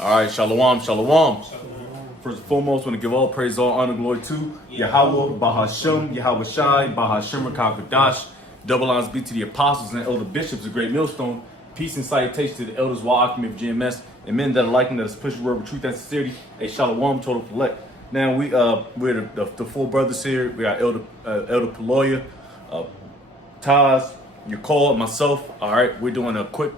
All right, shalom, shalom. First and foremost, I want to give all praise, all honor, glory to Yahweh, Bahashem, Yahweh Shai, Bahashem, Rakakadash. Double honors be to the apostles and elder bishops of Great Millstone. Peace and salutation to the elders, Wa'akim of GMS, and men that are liking that is pushing the word of truth and sincerity. A shalom, total collect. Now we're the four brothers here. We got Elder Paloya, Taz, Yakol, and myself. All right, we're doing a quick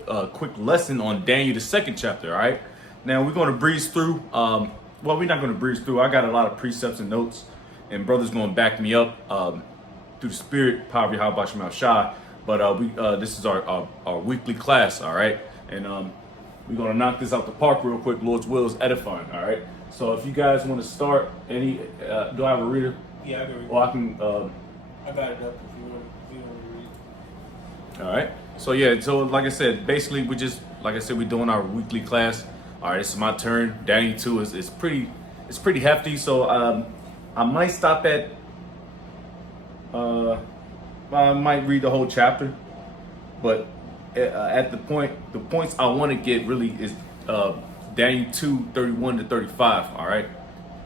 lesson on Daniel, the second chapter. All right, now we're going to breeze through. Well, we're not going to breeze through. I got a lot of precepts and notes, and brothers going to back me up through the spirit, power of Yahweh Shemel Shai. But this is our weekly class. All right, and we're going to knock this out the park real quick. Lord's will is edifying. All right. So if you guys want to start, do I have a reader? Yeah, I can read. Or I can. I got it up if you want to read. All right. So yeah. So like I said, basically we're doing our weekly class. All right. This is my turn. Daniel 2 is pretty hefty. So I might stop at. I might read the whole chapter, but at the points I want to get really is. Daniel 2:31 to 35, all right?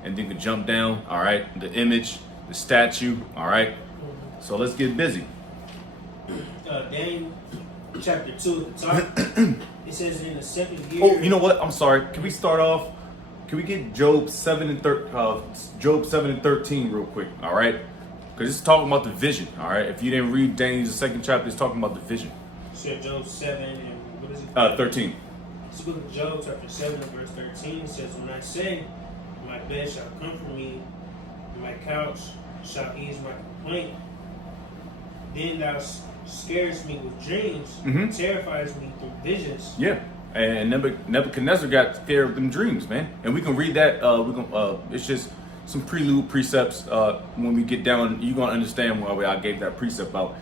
And then we can jump down, all right? The image, the statue, all right? So let's get busy. Daniel chapter 2 at the top, it says in the second year. Oh, you know what? I'm sorry. Can we start off? Can we get Job 7 and 13 real quick, all right? Because it's talking about the vision, all right? If you didn't read Daniel's second chapter, it's talking about the vision. So Job 7 and what is it? 13. This book of Job, chapter 7, and verse 13 says, "When I say, my bed shall comfort me, and my couch shall ease my complaint, then thou scarest me with dreams, and terrifies me through visions." Yeah, and Nebuchadnezzar got scared of them dreams, man. And we can read that. It's just some prelude precepts. When we get down, you're gonna understand why I gave that precept out.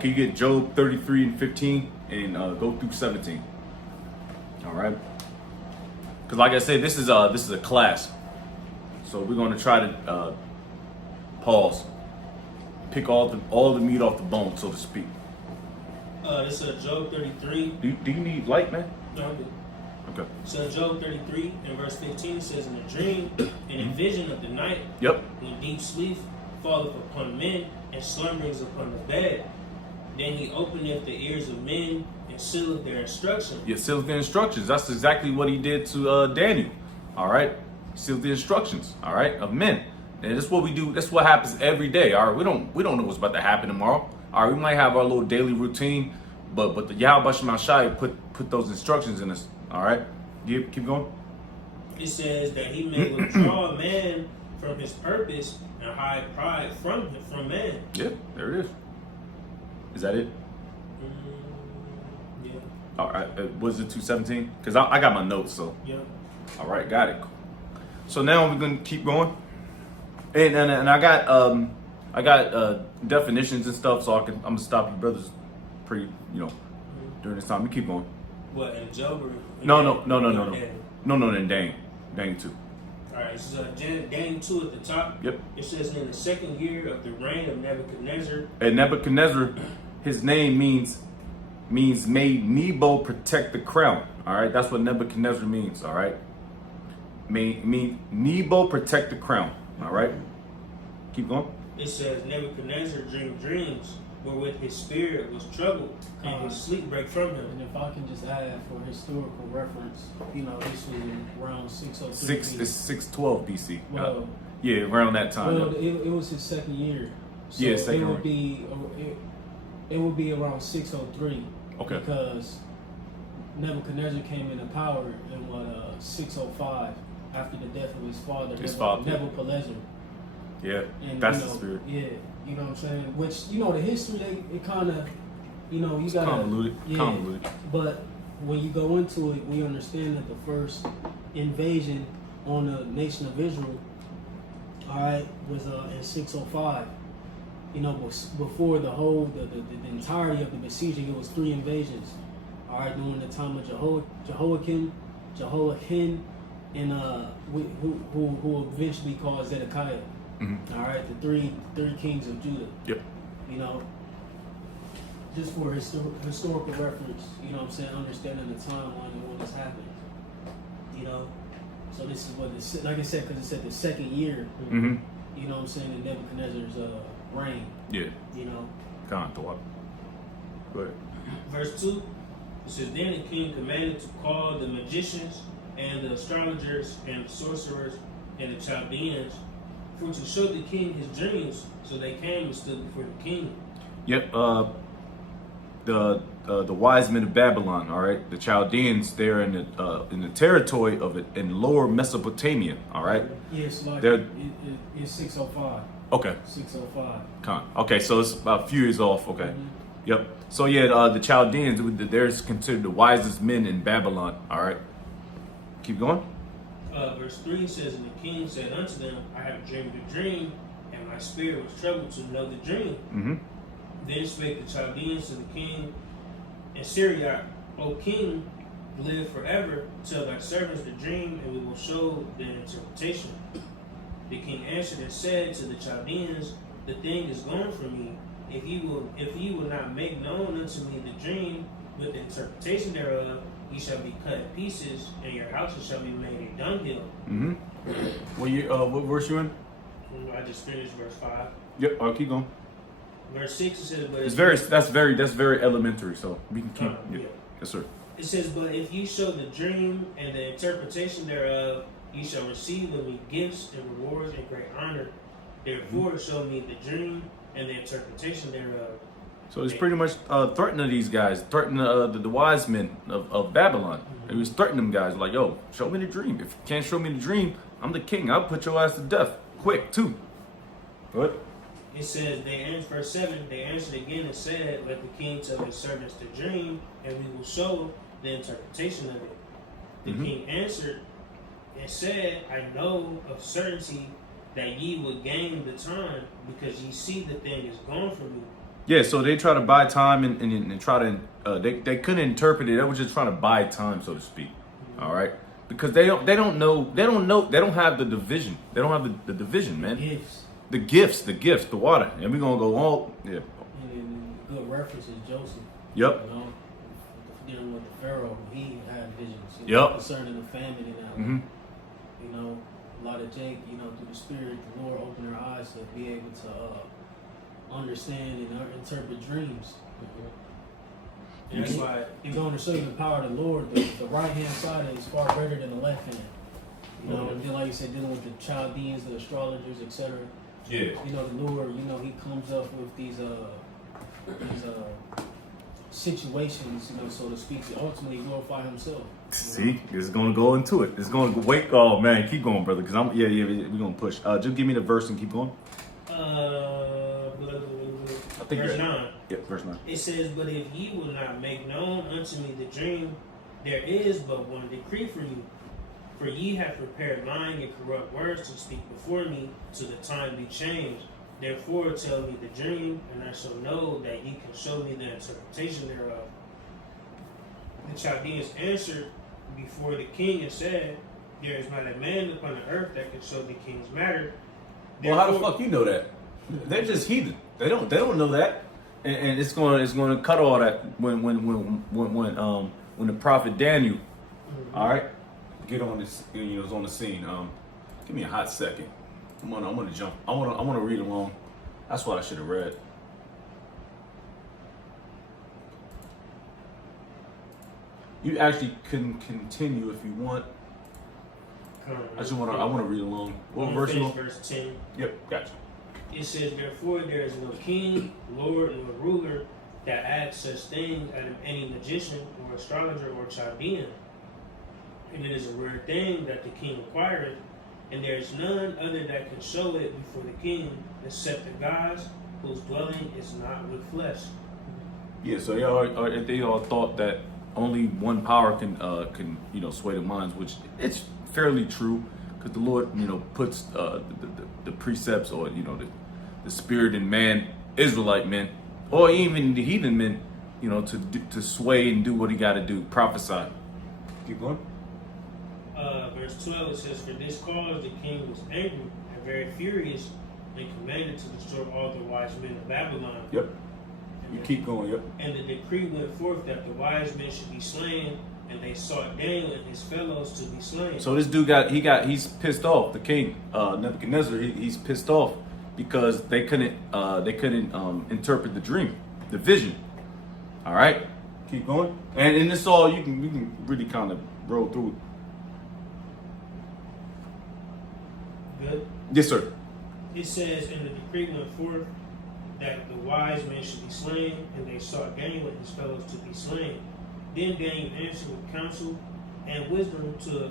Can you get Job 33 and 15 and go through 17? All right, because like I said, this is a class, so we're going to try to pause, pick all the meat off the bone, so to speak. This is Job 33. Do you need light, man? No, I'm good. Okay. So Job 33 and verse 15 says, "In a dream and in vision of the night, Yep. when deep sleep falleth upon men and slumberings upon the bed, then he openeth the ears of men and sealeth their instruction." Yeah, sealed the instructions. That's exactly what he did to Daniel. All right, sealed the instructions. All right, of men, and that's what we do. That's what happens every day. All right, we don't know what's about to happen tomorrow. All right, we might have our little daily routine, but the Yahweh Shemel Shai put those instructions in us. All right, keep going. It says that he may withdraw a man from his purpose and hide pride from man. Yeah, there it is. Is that it? Yeah. All right, was it 217? Because I got my notes, so. Yeah. All right, got it. So now we're gonna keep going, and I got definitions and stuff, so I'm gonna stop you brothers, during this time. You keep going. What, in Job or? No, in Daniel 2. All right, so Daniel 2 at the top. Yep. It says, "In the second year of the reign of Nebuchadnezzar." And Nebuchadnezzar, his name means made Nebo protect the crown. All right, that's what Nebuchadnezzar means. All right, mean Nebo protect the crown. All right, keep going. It says, "Nebuchadnezzar dreamed dreams, wherewith his spirit was troubled, and his sleep brake from him." And if I can just add for historical reference, this was around 603 It's 612 BC. Well, yeah, around that time. Well, it was his second year. So Yeah, second it would year. it would be around 603. Okay. Because Nebuchadnezzar came into power in 605 after the death of his father. Nebuchadnezzar. Yeah, And, that's the spirit. Yeah, you know what I'm saying? Which, the history, it kind of, you It's got convoluted. Yeah, Convoluted. but when you go into it, we understand that the first invasion on the nation of Israel, all right, was in 605. Before the entirety of the besieging, it was 3 invasions. All right, during the time of Jehoiakim, and who eventually caused Zedekiah. Mm-hmm. All right, the three kings of Judah. Yep. Just for historical reference, understanding the timeline and when this happened. So this is what like I said, because it said the second year. Mm-hmm. You know what I'm saying? In Nebuchadnezzar's reign. Yeah. You know. Kind of thought. Go ahead. Verse 2, it says, Then the king commanded to call the magicians and the astrologers and the sorcerers and the Chaldeans for to show the king his dreams. So they came and stood before the king. Yep. The wise men of Babylon. All right. The Chaldeans. They're in the territory of it in lower Mesopotamia. All right. Yes, like They're- it's 605. Okay. 605. Okay. So it's about a few years off. Okay. Mhm. Yep. So yeah, the Chaldeans. They're considered the wisest men in Babylon. All right. Keep going. Verse 3 says, And the king said unto them, I have dreamed a dream, and my spirit was troubled to know the dream. Mm-hmm. Then spake the Chaldeans to the king in Syria, O king, live forever, tell thy servants the dream, and we will show the interpretation. The king answered and said to the Chaldeans, The thing is gone from me. If ye will not make known unto me the dream with the interpretation thereof, ye shall be cut in pieces, and your houses shall be made a dunghill. Mm-hmm. What verse you in? I just finished verse 5. Yep. Keep going. Verse 6 it says, But That's very elementary. So we can keep. yeah. Yes, sir. It says, But if ye show the dream and the interpretation thereof, ye shall receive of me gifts and rewards and great honor. Therefore show me the dream and the interpretation thereof. So it's pretty much threatening these guys, threatening the wise men of Babylon. He was threatening them guys like, yo, show me the dream. If you can't show me the dream, I'm the king. I'll put your ass to death quick too. What? It says, verse 7, they answered again and said, Let the king tell his servants the dream, and we will show the interpretation of it. The king answered and said, I know of certainty that ye will gain the time, because ye see the thing is gone from you. Yeah, so they try to buy time and try to they couldn't interpret it. They were just trying to buy time, so to speak. All right, because they don't have the division. They don't have the division, man. The gifts, the water, and we're gonna go all yeah. And good references, Joseph. Yep. You know, dealing with the Pharaoh, he had visions. Yep. Concerning the famine and that. Mm-hmm. You know, a lot of Jake, through the Spirit, the Lord opened their eyes to be able to understand and interpret dreams. And that's why He's going to show you the power of the Lord. The right hand side is far greater than the left hand. You know, and then, like you said, dealing with the Chaldeans, the astrologers, etc. Yeah. The Lord, he comes up with these situations, so to speak, to ultimately glorify himself. See, it's gonna go into it. It's gonna wait. Oh man, keep going, brother. Because we're gonna push. Just give me the verse and keep going. I think verse you're 9. Yep, verse 9. It says, But if ye will not make known unto me the dream, there is but one decree for you. For ye have prepared lying and corrupt words to speak before me, till the time be changed. Therefore tell me the dream, and I shall know that ye can show me the interpretation thereof. The Chaldeans answered before the king and said, There is not a man upon the earth that can show the king's matter. Well, how the fuck you know that? They're just heathen. They don't know that, and it's going to cut all that when the prophet Daniel, all right, get on this, is on the scene. Give me a hot second. I'm gonna jump. I want to read along. That's what I should have read. You actually can continue if you want. I want to read along. What verse? Verse 10. Yep, gotcha. It says, Therefore there is no king, lord, nor ruler that acts such things as any magician or astrologer or Chaldean. And it is a rare thing that the king acquireth, and there is none other that can show it before the king, except the gods whose dwelling is not with flesh. Yeah, so they all thought that only one power can sway the minds, which it's fairly true, because the Lord puts the precepts or the spirit in man, Israelite men, or even the heathen men, to sway and do what he got to do, prophesy. Keep going. Verse 12 it says, For this cause the king was angry and very furious, and commanded to destroy all the wise men of Babylon. Yep. You keep going. Yep. And the decree went forth that the wise men should be slain, and they sought Daniel and his fellows to be slain. So this dude he's pissed off. The king Nebuchadnezzar, he's pissed off because they couldn't interpret the dream, the vision. All right, keep going. And in this all you can really kind of roll through it. Good. Yes, sir. It says, and the decree went forth that the wise men should be slain, and they sought Daniel and his fellows to be slain. Then Daniel answered with counsel and wisdom to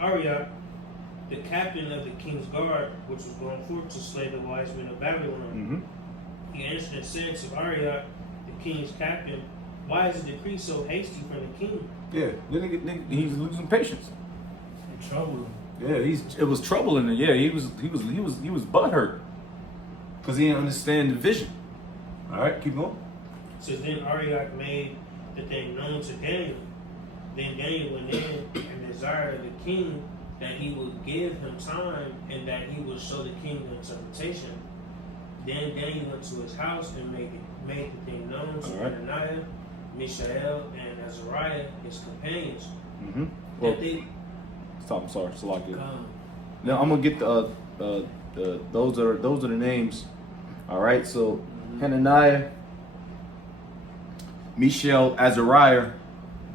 Arioch, the captain of the king's guard, which was going forth to slay the wise men of Babylon. Mm-hmm. He answered and said to Arioch, the king's captain, why is the decree so hasty from the king? Yeah, he's losing patience. In trouble. Yeah, it was trouble in there. Yeah, he was butthurt because he didn't understand the vision. All right, keep going. So then Arioch made the thing known to Daniel. Then Daniel went in and desired of the king that he would give him time and that he would show the king the interpretation. Then Daniel went to his house and made the thing known to Hananiah, Mishael, and Azariah, his companions. Mm-hmm. Well, I'm sorry, Salakia. Now I'm gonna get those are the names. All right, so Hananiah, Mishael, Azariah,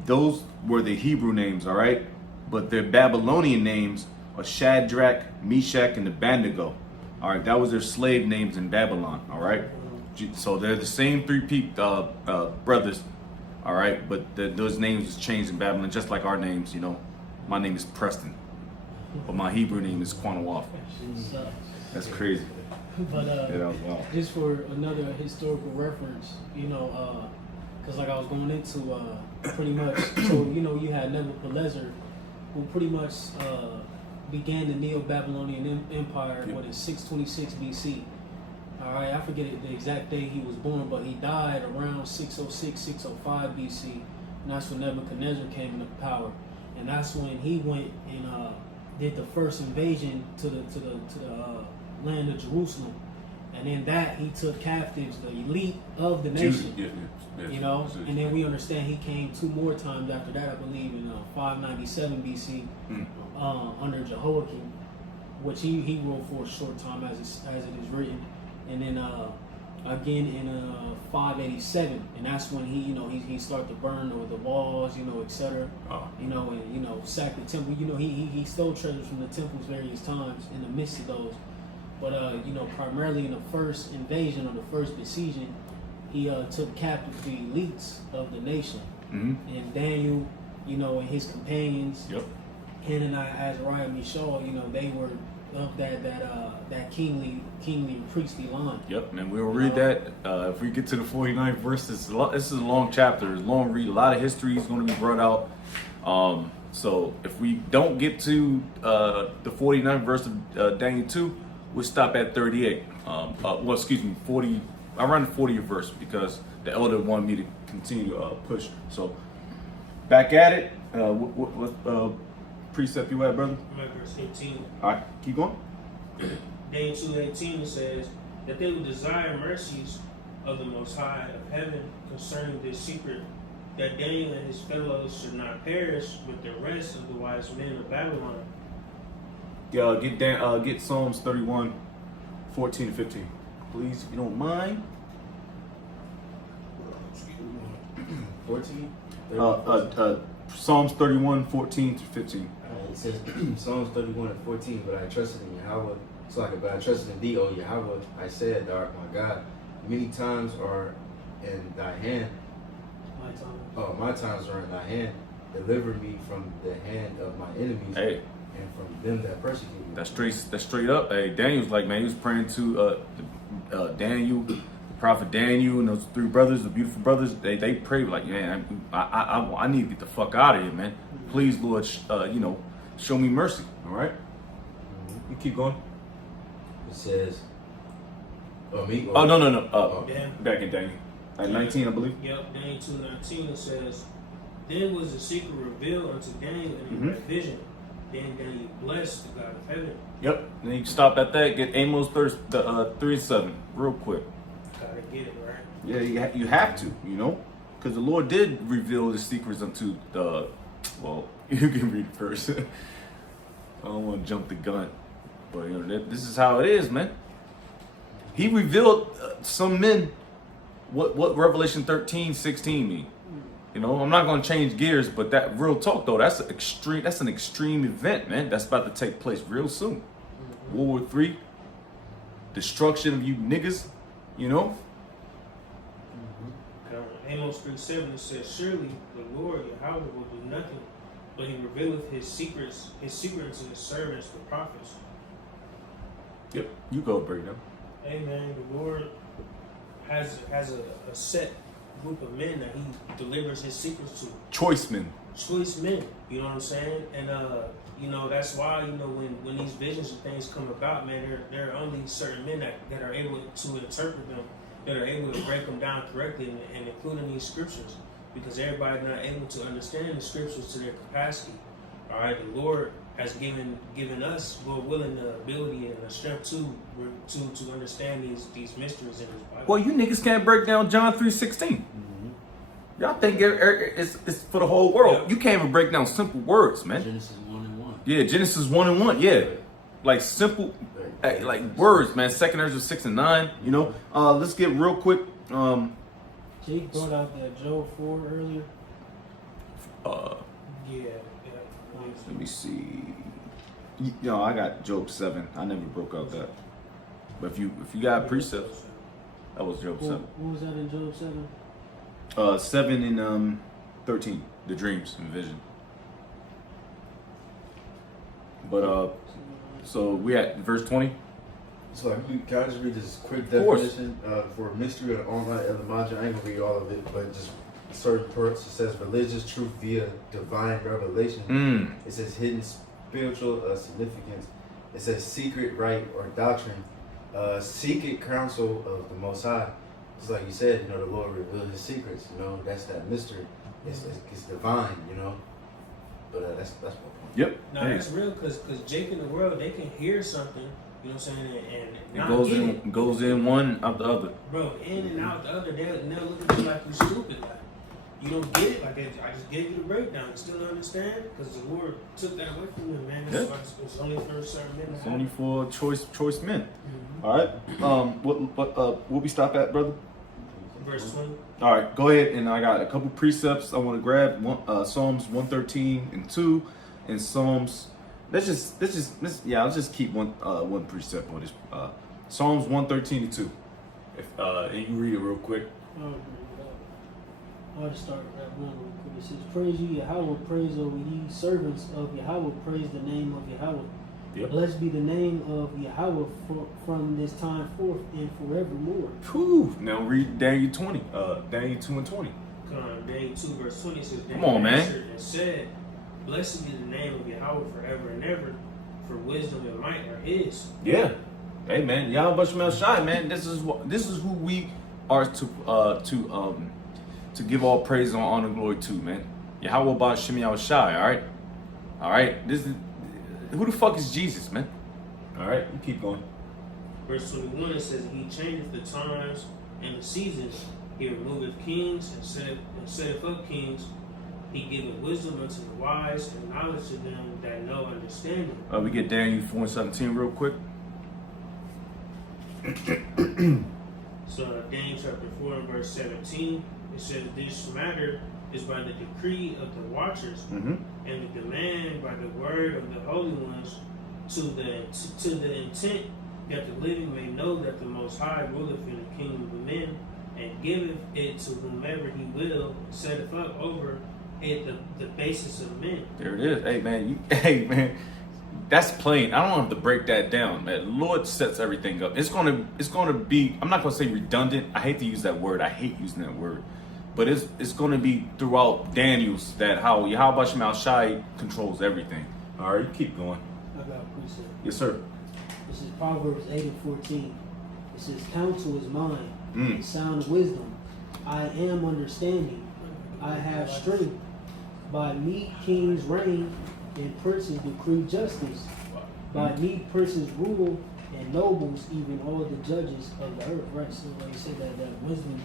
those were the Hebrew names. All right, but their Babylonian names are Shadrach, Meshach, and Abednego. All right, that was their slave names in Babylon. All right, so they're the same three brothers. All right, but those names was changed in Babylon, just like our names. You know, my name is Preston, but my Hebrew name is Quanawaf. That's crazy. But Yeah, that was wild. just for another historical reference, you know, because like I was going into pretty much, so you know, you had Nebuchadnezzar, who pretty much began the Neo-Babylonian Empire, what is 626 BC. All right, I forget the exact day he was born, but he died around 606, 605 BC, and that's when Nebuchadnezzar came into power, and that's when he went and did the first invasion to the land of Jerusalem, and in that he took captives the elite of the nation. You know, and then we understand he came 2 more times after that, I believe, in 597 BC under Jehoiakim, which he ruled for a short time, as it is written, and then again in 587, and that's when he started to burn the walls, etc. And sack the temple. He stole treasures from the temples various times in the midst of those, but primarily in the first invasion or the first besieging, he took captive the elites of the nation. Mm-hmm. And Daniel, and his companions, Yep. Hananiah, Azariah, Mishael, they were of that kingly and priestly line. Yep, and we'll read that. If we get to the 49th verse, this is a long chapter. It's a long read. A lot of history is going to be brought out. So if we don't get to the 49th verse of Daniel 2, we'll stop at 38. 40. I run the 40th verse because the elder wanted me to continue to push. So back at it. What precept you at, brother? I'm at verse 18. All right, keep going. Daniel 2:18 says that they would desire mercies of the Most High of heaven concerning this secret, that Daniel and his fellows should not perish with the rest of the wise men of Babylon. Get Psalms 31, 14 and 15, please, if you don't mind. 14? Psalms 31, 14 to 15. It says Psalms 31 and 14, but I trusted in Yahweh. But I trusted in thee, O Yahweh. I said, thou art my God. Many times are in thy hand. My times are in thy hand. Deliver me from the hand of my enemies, Hey, and from them that persecute me. that's straight up. Hey, Daniel's like, man, he was praying to Daniel, the prophet Daniel, and those 3 brothers, the beautiful brothers. They prayed like, man, I need to get the fuck out of here, man. Please, Lord, show me mercy. All right, you keep going. It says, me? Oh no. Yeah. Back in Daniel, 19, I believe. Yep, Daniel 2:19 says, then was the secret revealed unto Daniel in a Mm-hmm. great vision. Then Daniel blessed the God of heaven. Yep. Then you stop at that. Get Amos 3:7 real quick. Gotta get it right. Yeah, you have to, because the Lord did reveal the secrets unto Well, you can read it first. I don't want to jump the gun, but you know this is how it is, man. He revealed some men what Revelation 13:16 mean. You know, I'm not gonna change gears, but that real talk though, that's an extreme event, man. That's about to take place real soon. World War III, destruction of you niggas, you know. Amos 3:7 says, "Surely the Lord Yahweh will do nothing, but He revealeth His secrets to His servants, the prophets." Yep, you go break down. Amen. The Lord has a set group of men that He delivers His secrets to. Choice men. Choice men. You know what I'm saying? And you know, that's why, you know, when these visions and things come about, man, there are only certain men that are able to interpret them, that are able to break them down correctly, and including these scriptures, because everybody's not able to understand the scriptures to their capacity. All right, the Lord has given us, Lord willing, the ability and the strength to understand these mysteries in His Bible. Well, you niggas can't break down John 3:16. Y'all think it's for the whole world. Yep. You can't even break down simple words, man. Genesis 1:1. Yeah, Genesis 1:1. Yeah, like simple, like words, man. 2 Ezra 6:9. You know. Let's get real quick. Jake brought out that Job 4 earlier. Yeah. Let me see. No, I got Job 7. I never broke out that. But if you got precepts, that was Job 7. What was that in Job 7? 7 and 13. The dreams and vision. But so we at verse 20. So can I just read this quick Of course. definition for mystery or online etymology? I ain't gonna read all of it, but just certain parts. It says religious truth via divine revelation. It says hidden spiritual significance. It says secret right or doctrine. Secret counsel of the Most High. It's like you said, you know, the Lord revealed His secrets. You know, that's that mystery. It's divine. You know, but that's my point. Yep. No, that's real, because Jake in the world, they can hear something, you know what I'm saying, and It not goes get in it. goes in one out the other. Bro, in and out the other, they'll look at you like you stupid. Like, you don't get it. Like, I just gave you the breakdown. You still don't understand? Because the Lord took that away from you, man. That's why it's only for certain men. It's only for choice men. All right. What we stop at, brother? Verse 20. All right, go ahead. And I got a couple precepts I want to grab. Psalms 113 and 2, and Psalms. Let's I'll just keep one precept on this. Psalms 113 and 2. And you read it real quick. I'll just start with that one real quick. It says, "Praise you, Yahweh, praise over ye servants of Yahweh, praise the name of Yahweh. Yep. Blessed be the name of Yahweh from this time forth and forevermore." Whew. Now read Daniel 20. Daniel 2 and 20. Come on, Daniel 2, verse 20 says, Come on, man. answered and said, "Blessed be the name of Yahweh forever and ever, for wisdom and might are His." Yeah. Hey man, y'all bunch of shy, man. This is who we are to give all praise and honor and glory to, man. Yahweh Ba Shem Yahweh Shai, all right. This is who the fuck is Jesus, man? All right, you keep going. Verse 21, it says, "He changeth the times and the seasons. He removeth kings and setteth up kings. He giveth wisdom unto the wise and knowledge to them that know understanding." We get Daniel 4 and 17 real quick. So Daniel chapter 4 and verse 17, it says, "This matter is by the decree of the watchers, and the demand by the word of the holy ones, to the intent that the living may know that the Most High ruleth in the kingdom of men, and giveth it to whomever He will, and setteth up over it the basis of men." There it is. Hey man, that's plain. I don't have to break that down, man. The Lord sets everything up. It's gonna be. I'm not gonna say redundant. I hate to use that word. I hate using that word. But it's going to be throughout Daniel's that how Yahweh Shema Shai controls everything. All right, you keep going. I got a precept. Yes, sir. This is Proverbs 8 and 14. It says, "Counsel is mine, and sound wisdom. I am understanding. I have strength. By me kings reign, and princes decree justice. By me princes rule, and nobles, even all the judges of the earth." Right, so like you said, that wisdom,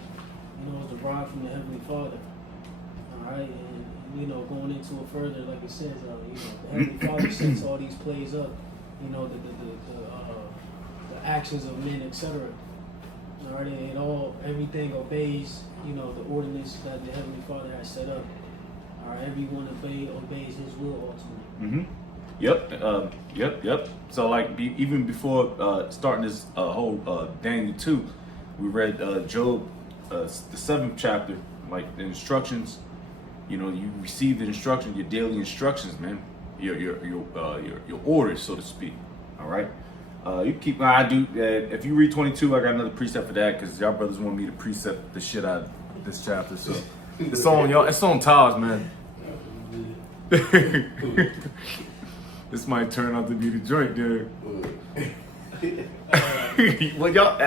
you know, is derived from the Heavenly Father. All right, and going into it further, like it says, the Heavenly Father sets all these plays up, the actions of men, etc. All right, everything obeys, the ordinances that the Heavenly Father has set up. All right, everyone obeys His will ultimately. Yep. So like even before starting this whole Daniel 2, we read Job, the 7th chapter, like the instructions. You receive the instructions, your daily instructions, man. Your orders, so to speak. All right. You keep. I do. If you read 22, I got another precept for that because y'all brothers want me to precept the shit out of this chapter. So it's on y'all. It's on Taj, man. This might turn out to be the joint, dude. Well, y'all.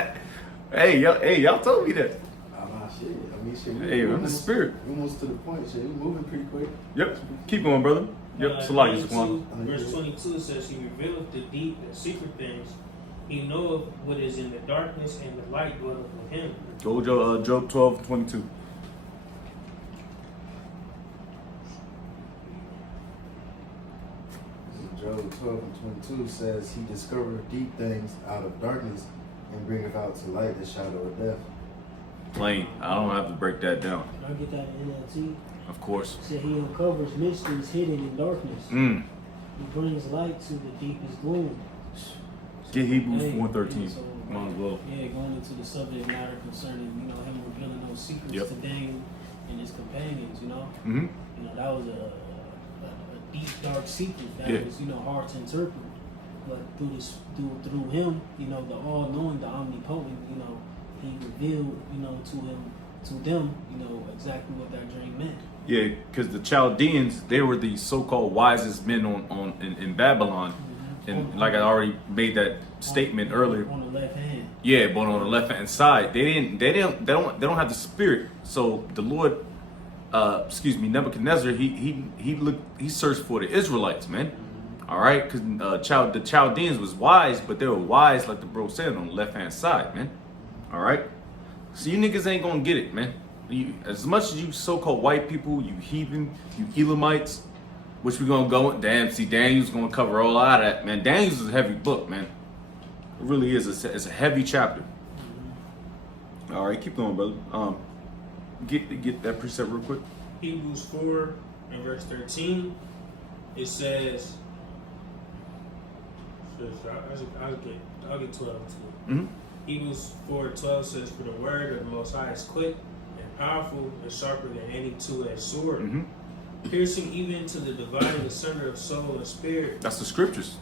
Hey, y'all told me that. Shit. I mean, shit. Hey, I'm the spirit. Almost to the point. Shit, we moving pretty quick. Yep. Keep going, brother. Yep. Verse 22 says, He revealeth the deep and secret things. He knoweth what is in the darkness, and the light dwelleth with Him. Go Job 12:22. Job 12:22 says, He discovereth deep things out of darkness, and bringeth out to light the shadow of death. Plain. I don't have to break that down. Can I get that in NLT? Of course. It said He uncovers mysteries hidden in darkness. He brings light to the deepest gloom. Get Hebrews 4:13. So, Might as well. Yeah, going into the subject matter concerning, Him revealing those secrets to Daniel and his companions, Mm-hmm. That was a deep, dark secret that was, hard to interpret. But through him, the all-knowing, the omnipotent, he revealed, to them, exactly what that dream meant. Yeah, because the Chaldeans, they were the so-called wisest men in Babylon, and like I already made that statement earlier. On the left hand. Yeah, but on the left hand side, they don't have the spirit. So the Lord, Nebuchadnezzar, he searched for the Israelites, man. All right, because the Chaldeans was wise, but they were wise, like the bro said, on the left hand side, man. All right, so you niggas ain't gonna get it, man. As much as you so-called white people, you heathen, you Elamites, which we gonna go. Damn, see, Daniel's gonna cover all out of that, man. Daniel's is a heavy book, man. It really is. It's a heavy chapter. All right, keep going, brother. Get that precept real quick. Hebrews 4 and verse 13. It says, I'll get 12 too. Mm-hmm. Hebrews 4:12 says, For the word of the Most High is quick and powerful and sharper than any two-edged sword, piercing even to the dividing asunder of soul and spirit. That's the scriptures.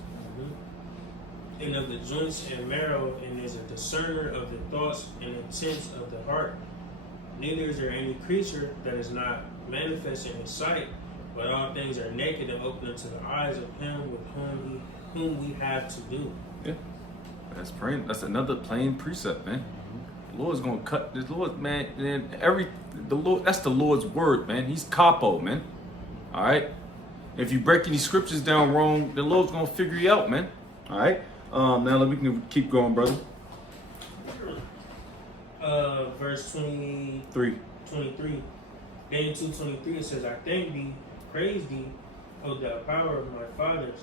And of the joints and marrow, and is a discerner of the thoughts and intents of the heart. Neither is there any creature that is not manifest in His sight, but all things are naked and open unto the eyes of Him with whom we have to do. Yeah, that's plain. That's another plain precept, man. The Lord's gonna cut this Lord, man. And the Lord. That's the Lord's word, man. He's capo, man. All right. If you break any scriptures down wrong, the Lord's gonna figure you out, man. All right. Now we can keep going, brother. Verse 23. Daniel 2:23, it says, I thank thee, praise thee, O thou power of my fathers,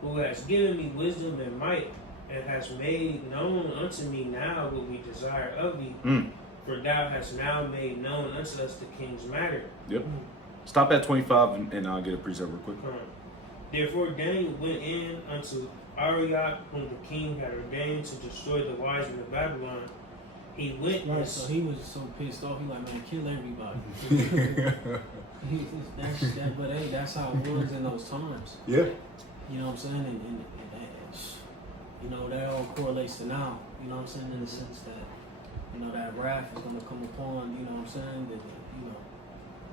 who has given me wisdom and might, and has made known unto me now what we desire of thee. For thou hast now made known unto us the king's matter. Yep. Stop at 25 and I'll get a precept real quick. Therefore Daniel went in unto Arioch, whom the king had ordained to destroy the wise men of Babylon. He went Right, and so he was so pissed off, he like, man, kill everybody. But hey, that's how it was in those times. Yeah. You know what I'm saying? And that all correlates to now. You know what I'm saying? In the sense that, that wrath is going to come upon, you know what I'm saying?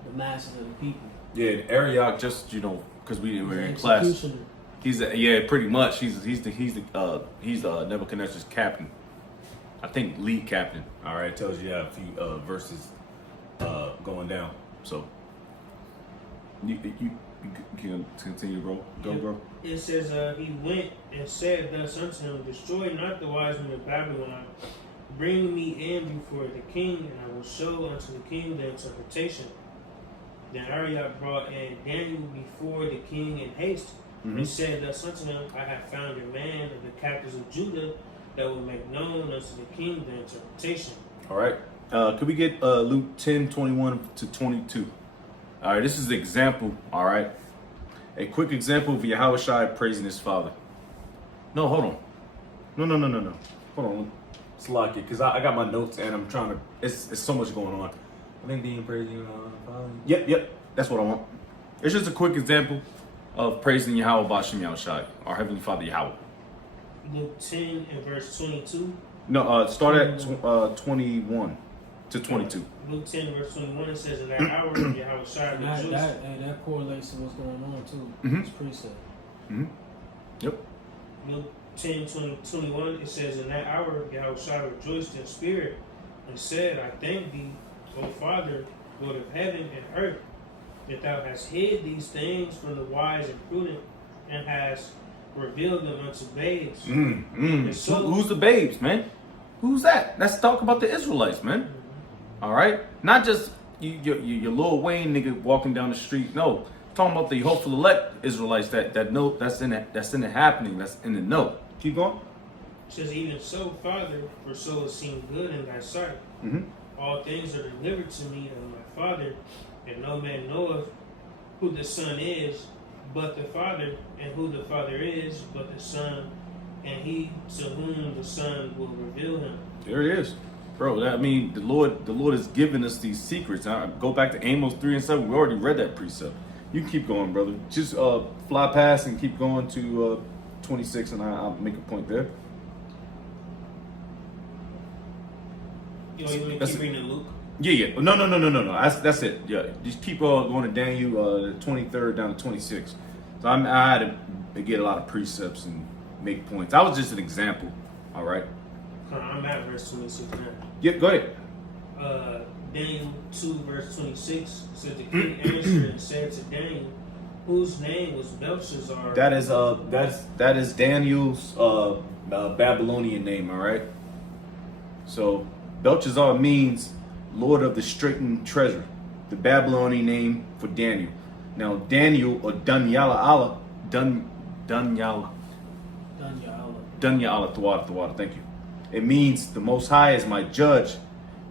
The masses of the people. Yeah, and Arioch, just because we were in class. He's pretty much. He's Nebuchadnezzar's captain. I think lead captain. All right, it tells you a few verses going down. So you can continue, bro. Go, bro. It says he went and said thus unto him, Destroy not the wise men of Babylon. Bring me in before the king, and I will show unto the king the interpretation. Then Arioch brought in Daniel before the king in haste, and said thus unto him, I have found a man of the captives of Judah that will make known unto the king the interpretation. All right. Could we get Luke 10:21-22? All right, this is the example. All right. A quick example of Yahushua praising his father. No, hold on. No. Hold on. It's lucky because I got my notes and I'm trying to. It's so much going on. I think being praising Father. Yep. That's what I want. It's just a quick example of praising Yahweh Bashem Yahushua, our Heavenly Father Yahweh. Luke 10 and verse 22. No, start at 21 to 22. Luke 10 verse 21, it says, in that hour Yahushua rejoiced. That correlates to what's going on too. Mhm. It's precept. Yep. Luke 10:21, it says, in that hour Yahushua rejoiced in spirit and said, I thank thee, O Father, Lord of heaven and earth, that thou hast hid these things from the wise and prudent, and hast revealed them unto babes. And so, Who's the babes, man? Who's that? Let's talk about the Israelites, man. All right, not just your Lil Wayne nigga walking down the street. No, talking about the hopeful elect Israelites that know that's in the happening. That's in the know. Keep going. it says, even so, Father, for so it seemed good in thy sight. All things are delivered to me of my Father, and no man knoweth who the Son is but the Father, and who the Father is but the Son, and he to whom the Son will reveal him. There it is, bro. I mean, the Lord has given us these secrets. Now, go back to Amos 3:7. We already read that precept. You can keep going, brother. Just fly past and keep going to 26, and I'll make a point there. You want to keep reading Luke? Yeah. No. That's it. Yeah, just keep going to Daniel, the 23rd down to 26. So I had to get a lot of precepts and make points. That was just an example. All right. I'm at verse 26 now. Yep. Go ahead. Daniel 2 verse 26 says, the king answered and said to Daniel, whose name was Belshazzar. That is Daniel's Babylonian name. All right. So Belshazzar means Lord of the straitened treasure, the Babylonian name for Daniel. Now Daniel or Dunyala, thank you. It means the Most High is my judge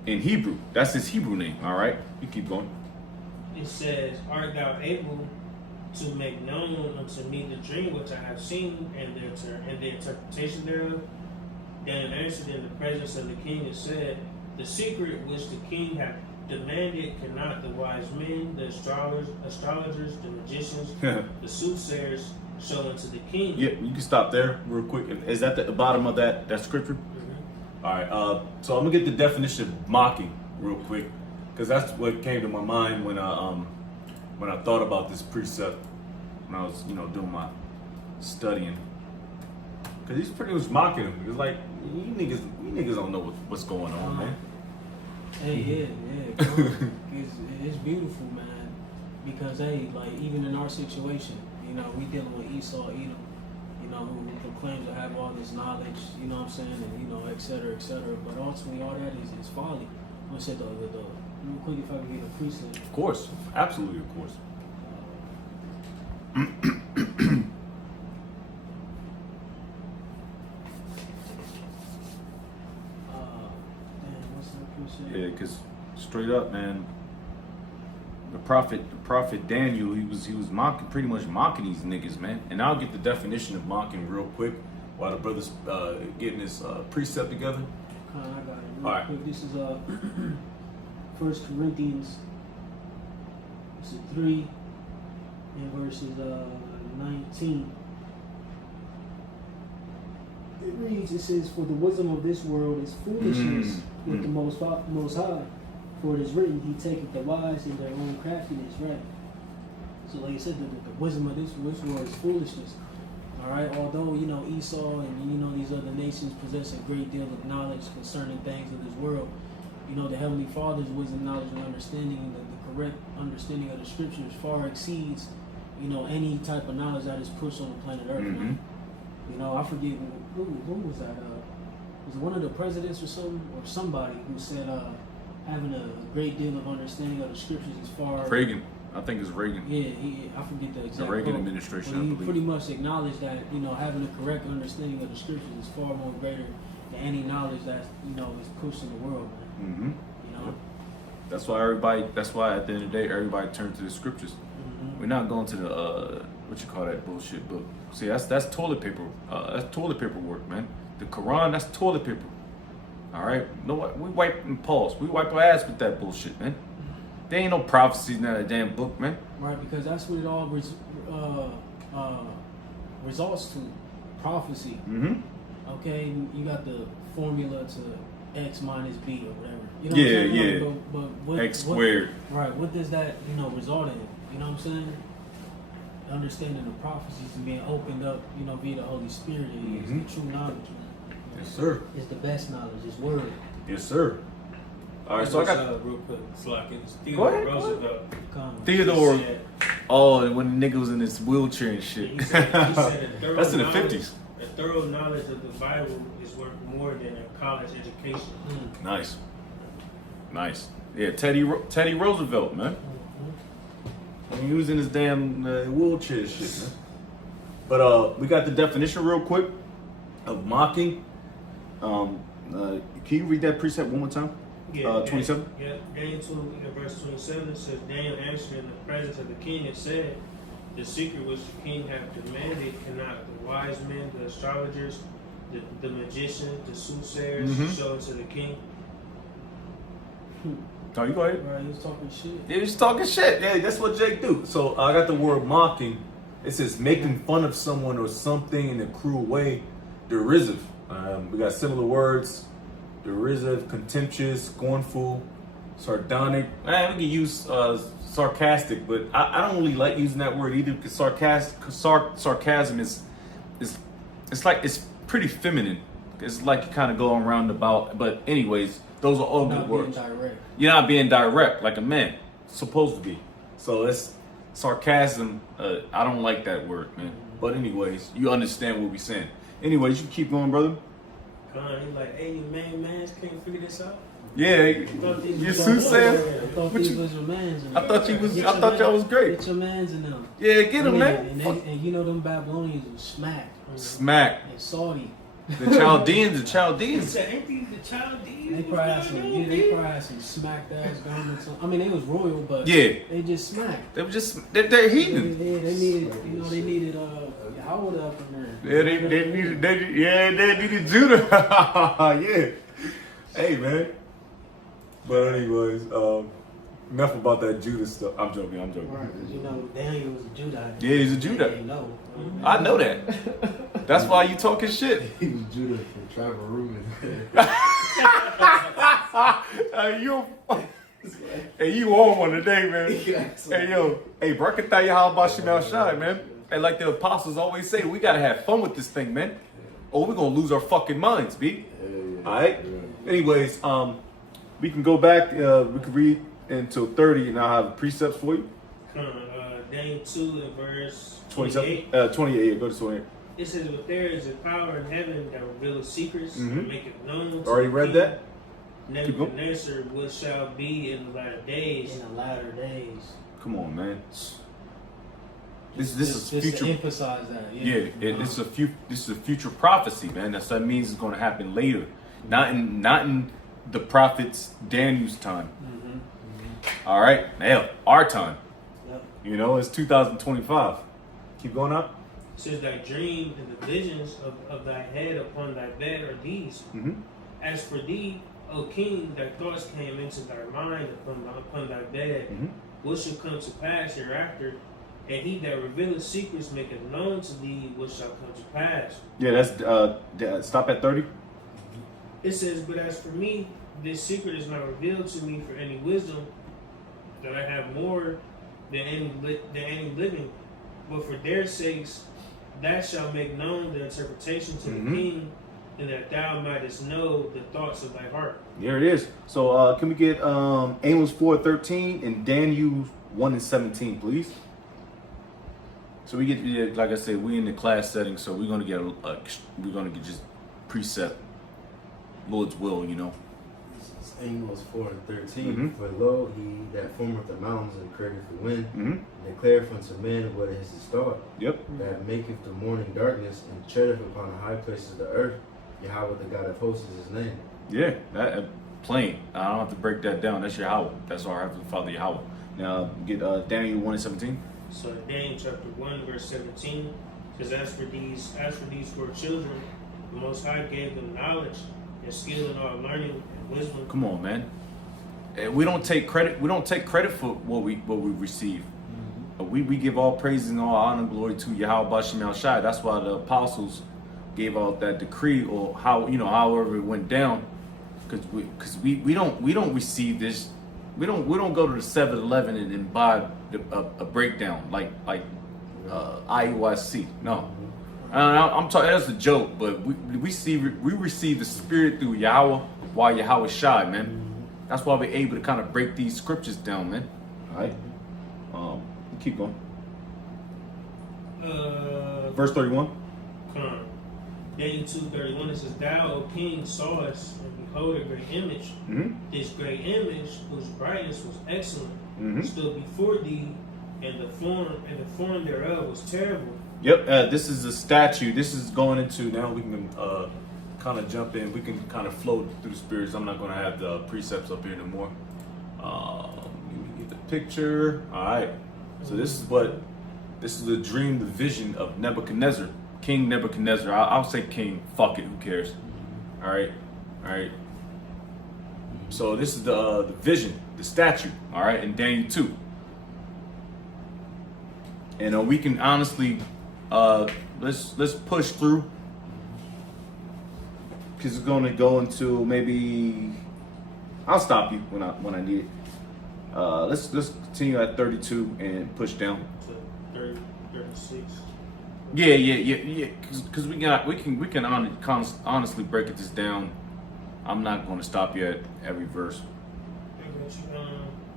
in Hebrew. That's his Hebrew name. All right, you keep going. It says, art thou able to make known unto me the dream which I have seen and the interpretation thereof? Daniel answered in the presence of the king and said, the secret which the king hath demanded cannot the wise men, the astrologers, the magicians, the soothsayers show unto the king. Yeah, you can stop there real quick. Is that the bottom of that scripture? All right. So I'm gonna get the definition of mocking real quick, because that's what came to my mind when I thought about this precept when I was doing my studying. Because he's pretty much mocking him. It's like you niggas don't know what's going on, man. Hey, yeah. It's beautiful, man. Because hey, like even in our situation, we dealing with Esau, Edom, who claims to have all this knowledge, you know what I'm saying, and et cetera, et cetera. But ultimately, all that is folly. I said real quick, if I can get a precept. Of course, absolutely, of course. Yeah, because straight up, man, the prophet Daniel, he was pretty much mocking these niggas, man. And I'll get the definition of mocking real quick while the brother's getting his precept together. I got it. All right. Quick. This is 1 Corinthians 3 and verses 19. It reads, it says, for the wisdom of this world is foolishness with the most High. For it is written, he taketh the wise in their own craftiness, right? So like I said, the wisdom of this world is foolishness. Alright, although, Esau and, these other nations possess a great deal of knowledge concerning things of this world, the Heavenly Father's wisdom, knowledge, and understanding, and the correct understanding of the scriptures far exceeds, any type of knowledge that is pushed on the planet Earth. I forget who was that? Was it one of the presidents or somebody who said having a great deal of understanding of the scriptures is far. Reagan. I think it's Reagan. Yeah, I forget the exact Reagan quote, administration, but I he believe. pretty much acknowledged that, you know, having a correct understanding of the scriptures is far more greater than any knowledge that, you know, is pushed in the world, man. Mm-hmm. You know? That's why at the end of the day, everybody turns to the scriptures. Mm-hmm. We're not going to the what you call that bullshit book. See, that's toilet paper. That's toilet paper work, man. The Quran, that's toilet paper. All right, no, we wipe and pause. We wipe our ass with that bullshit, man. There ain't no prophecies in that damn book, man. Right, because that's what it all results to, prophecy. Mm-hmm. Okay, you got the formula to X minus B or whatever. You know Yeah, what I'm saying? yeah. But what, X squared. Right, what does that, you know, result in? You know what I'm saying? Understanding the prophecies and being opened up, you know, via the Holy Spirit is Mhm. the true knowledge, man. Yes, sir. It's the best knowledge, it's word. Yes, sir. All right, so I got real quick. It's like it's Go ahead, Theodore go ahead. Roosevelt. Come. Theodore. He said- Oh, and when the nigga was in his wheelchair and shit. He said a thorough That's in the knowledge- 50s. A thorough knowledge of the Bible is worth more than a college education. Mm. Nice. Nice. Yeah, Teddy Roosevelt, man. And he was in his damn wheelchair shit, man. But we got the definition real quick of mocking. Can you read that precept one more time? 27? Yeah, Daniel 2 and verse 27 says, Daniel answered in the presence of the king and said, the secret which the king hath demanded cannot the wise men, the astrologers, the magicians, the soothsayers Mhm. show it to the king. Oh, you go ahead. Right, he was talking shit. Yeah, he's talking shit. Yeah, that's what Jake do. So I got the word mocking. It says making fun of someone or something in a cruel way. Derisive. We got similar words. Derisive, contemptuous, scornful, sardonic. We can use sarcastic, but I don't really like using that word either because sarcasm is it's like it's pretty feminine. It's like you kind of go around about. But anyways, those are all Not good words. being direct. You're not being direct like a man supposed to be. So it's sarcasm. I don't like that word, man. But anyways, you understand what we're saying. Anyways, you keep going, brother. He's like, hey, you man, can't figure this out. Yeah, thought these you was soothsayer. I thought What these you- was your mans. I thought you was. Get I your thought y'all man- was great. Get your mans in them. Yeah, get him, man. And you know them Babylonians was smacked. Smack And Saudi. the Chaldeans. The He Chaldeans. said, ain't these the Chaldeans? They probably had some, yeah, they probably had some smacked ass garments on. I mean, they was royal, but Yeah. they just smacked. They were just. They're heathen. Yeah, they needed, you know, they needed Howard up in there. Yeah, they needed Judah. Yeah. Hey, man. But anyways, enough about that Judah stuff. I'm joking. Right, 'cause you know Daniel was a Judite. Yeah, he's a Judite. You know. I know that. That's why you talking shit. He was Judah from Trevor Rubin. You on one today, man. Hey, yo. Hey, Brakataya, how about Shemal Shai, man? Hey, like the apostles always say, we gotta have fun with this thing, man. Or we're gonna lose our fucking minds, B. Alright? Anyways, we can go back, we can read until 30 and I'll have precepts for you. Daniel 2 and verse 27? 28. 28, yeah, go to 28. It says, but there is a power in heaven that revealeth secrets Mhm. and maketh known to Already the read king. that? Keep going. Nebuchadnezzar, what shall be in the latter days. In the latter days. Come on, man. This Just is to future. emphasize that. Yeah, this is a future prophecy, man. That means it's going to happen later, not in the prophet's Daniel's time. All right, now our time. Yep. You know, it's 2025. Keep going up. It says, thy dream and the visions of thy head upon thy bed are these. Mm-hmm. As for thee, O king, thy thoughts came into thy mind upon thy bed. Mm-hmm. What shall come to pass hereafter? And he that revealeth secrets maketh known to thee what shall come to pass. Yeah, that's stop at 30. It says, but as for me, this secret is not revealed to me for any wisdom, that I have more than any living, but for their sakes, thou shalt make known the interpretation to Mhm. the king, and that thou mightest know the thoughts of thy heart. There it is. So can we get Amos 4:13 and Daniel 1:17, please? So we get, like I said, we in the class setting, so we're gonna get just precept, Lord's will, you know. Amos 4:13. Mhm. For lo, he that formeth the mountains and createth the wind, Mm-hmm. declareth unto men what is his thought, Yep. that maketh the morning darkness and treadeth upon the high places of the earth. Yahweh, the God of hosts, is his name. Yeah, that plain. I don't have to break that down. That's Yahweh. That's our Heavenly Father Yahweh. Now get Daniel 1:17. So Daniel chapter 1 verse 17 says, as for these four children, the Most High gave them knowledge and skill in all learning and wisdom. Come on, man. We don't take credit. We don't take credit for what we receive. We give all praise and all honor and glory to Yahweh Bashem Yahweh Shai. That's why the apostles gave out that decree, or however it went down, because we don't receive this. We don't go to the 7-Eleven and buy a breakdown like IUIC. No, I'm talking. That's a joke, but we receive the Spirit through Yahweh while Yahweh Shai, man. That's why we're able to kind of break these scriptures down, man. All right, keep going. Verse 31. Come. Daniel 2:31, it says, Thou, O king, sawest, and behold, a great image. Mm-hmm. This great image, whose brightness was excellent, Mm-hmm. stood before thee, and the form thereof was terrible. Yep, this is a statue. This is going into, now we can kind of jump in. We can kind of float through the spirits. I'm not going to have the precepts up here no more. Let me get the picture. All right. So this is the dream, the vision of Nebuchadnezzar, King Nebuchadnezzar. I'll say king. Fuck it. Who cares? All right. So this is the vision, the statue. All right, in Daniel 2. And we can honestly, let's push through, because it's going to go into maybe. I'll stop you when I need it. Let's continue at 32 and push down. To 30, 36. Yeah. Because we can honestly break this down. I'm not going to stop you at every verse. I got you.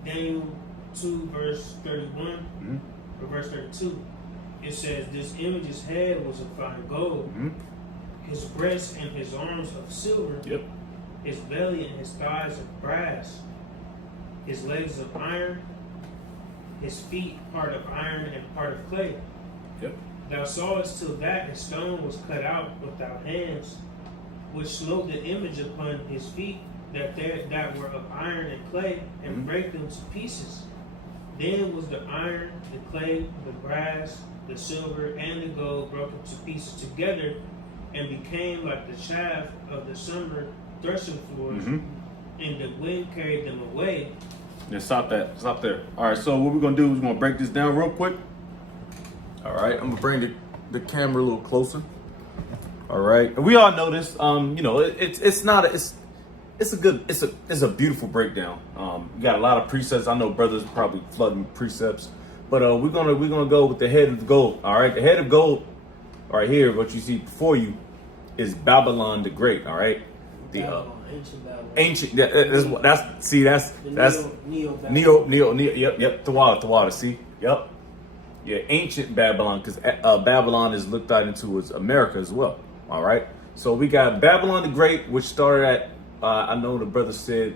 Daniel 2 verse 31. Mm-hmm. Or verse 32, it says, This image's head was of fine gold, Mm-hmm. his breast and his arms of silver, Yep. his belly and his thighs of brass, his legs of iron, his feet part of iron and part of clay. Yep. Thou sawest till that his stone was cut out without hands, which smote the image upon his feet that were of iron and clay, and Mhm. brake them to pieces. Then was the iron, the clay, the brass, the silver, and the gold broken to pieces together, and became like the chaff of the summer threshing floors, Mm-hmm. and the wind carried them away. Yeah, stop there. All right, so what we're gonna do is we're gonna break this down real quick. All right, I'm gonna bring the camera a little closer. All right, and we all know this. It's a beautiful breakdown. We got a lot of precepts. I know brothers probably flooding precepts, but we're gonna go with the head of gold. All right, the head of gold right here. What you see before you is Babylon the Great. All right, the Ancient Babylon. that's Neo. Yep. Tawada. See, yep. Yeah, ancient Babylon, because Babylon is looked at into as America as well. All right, so we got Babylon the Great, which started at I know the brother said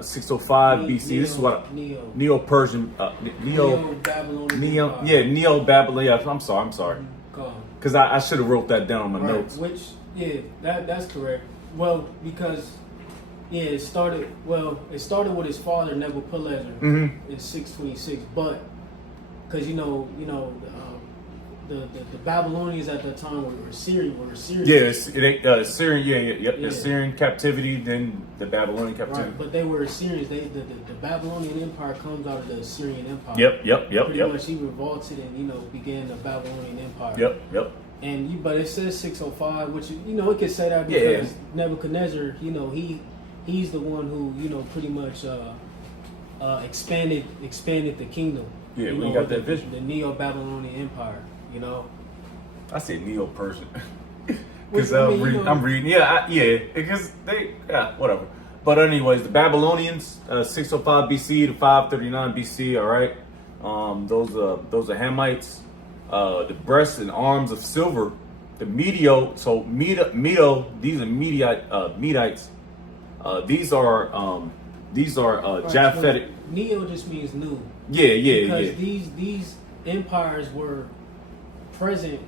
605 BC. This is what Neo-Persian, Neo-Babylonian. Neo-Babylon. Yeah, I'm sorry. Because I should have wrote that down on my notes. Which, that's correct. Well, because it started with his father Nebuchadnezzar in 626, but because the Babylonians at that time were Syrian. Yes, Syrian. Assyrian captivity, then the Babylonian captivity. Right, but they were Assyrians. The Babylonian Empire comes out of the Assyrian Empire. Pretty much, he revolted and began the Babylonian Empire. Yep. And but it says 605, which it could say that because Nebuchadnezzar, he's the one who pretty much expanded the kingdom. Yeah, we got that vision. The Neo-Babylonian Empire. I say Neo-Persian Which, because I'm reading. Because whatever. But anyways, the Babylonians, 605 BC to 539 BC. All right, those are Hamites. The breasts and arms of silver. The Medio. So Medo. These are Medites. These are Japhetic. Neo just means new. Yeah. Because these empires were present,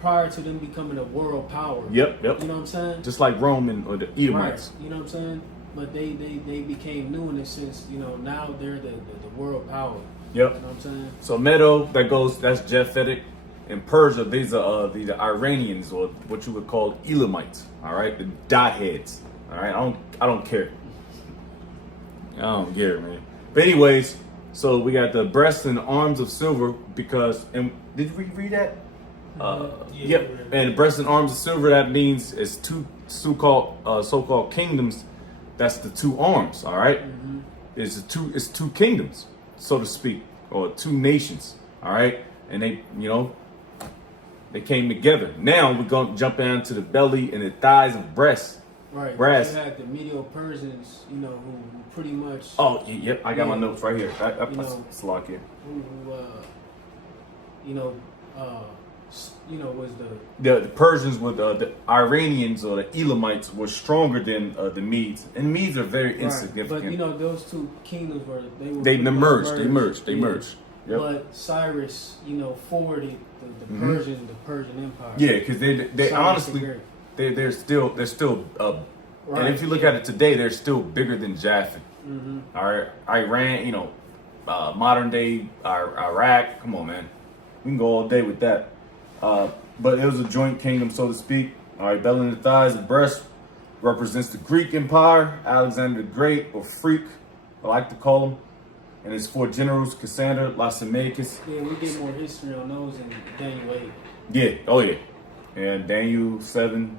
prior to them becoming a world power. Yep. You know what I'm saying? Just like Rome or the Edomites. Right. You know what I'm saying? But they became new in a sense. Now they're the world power. Yep. You know what I'm saying? So Medo, that's Japhetic. In Persia, these are the Iranians, or what you would call Elamites. All right, the dot heads. All right, I don't care. I don't care, man. But anyways, so we got the breasts and arms of silver because. And did we read that? Yep. And breasts and arms of silver. That means it's two so-called kingdoms. That's the two arms. All right. Mm-hmm. It's two kingdoms, so to speak, or two nations. All right, and they came together. Now we're gonna jump down to the belly and the thighs and breasts. Right. Breast. You had the Medo-Persians, who pretty much. Oh, yep. I got my notes right here. It's locked here. Was The Persians with the Iranians or the Elamites were stronger than the Medes, and Medes are very insignificant. But those two kingdoms they merged. Yep. But Cyrus, forwarded the Persian Empire. Yeah, because they honestly they're still and if you look at it today, they're still bigger than Japhet. Mm-hmm. All right, Iran, modern day Iraq. Come on, man, we can go all day with that. But it was a joint kingdom, so to speak. All right, belly and the thighs and breast represents the Greek Empire, Alexander the Great, or Freak, I like to call him. And his four generals, Cassander, Lysimachus. Yeah, we get more history on those in Daniel 8. Yeah, oh yeah. And Daniel 7.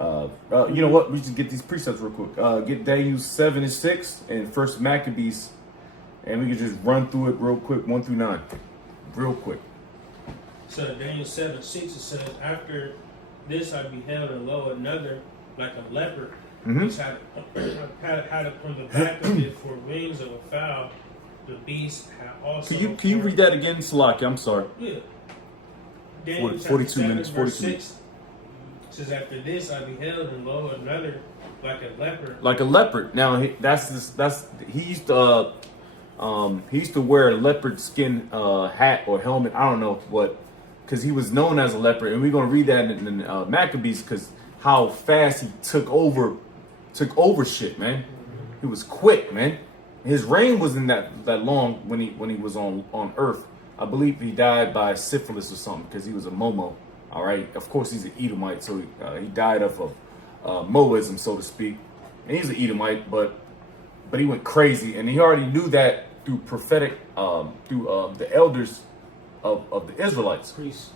You know what? We should get these precepts real quick. Get Daniel 7 and 6 and First Maccabees. And we can just run through it real quick, 1 through 9. Real quick. So Daniel 7:6 it says, after this I beheld and lo another like a leopard, which had upon the back of it for wings of a fowl. The beast had also. Can you read that again, Salaki? I'm sorry. Yeah. Daniel 42 minutes, 42 minutes. Says after this I beheld and lo another like a leopard. Like a leopard. Now he used to wear a leopard skin hat or helmet. I don't know what, because he was known as a leopard, and we're gonna read that in Maccabees because how fast he took over shit, man. He was quick, man. His reign wasn't that long when he was on Earth. I believe he died by syphilis or something because he was a Momo. All right. Of course, he's an Edomite, so he died of Moism, so to speak. And he's an Edomite, but he went crazy, and he already knew that through prophetic, through the elders of the Israelites. Priests.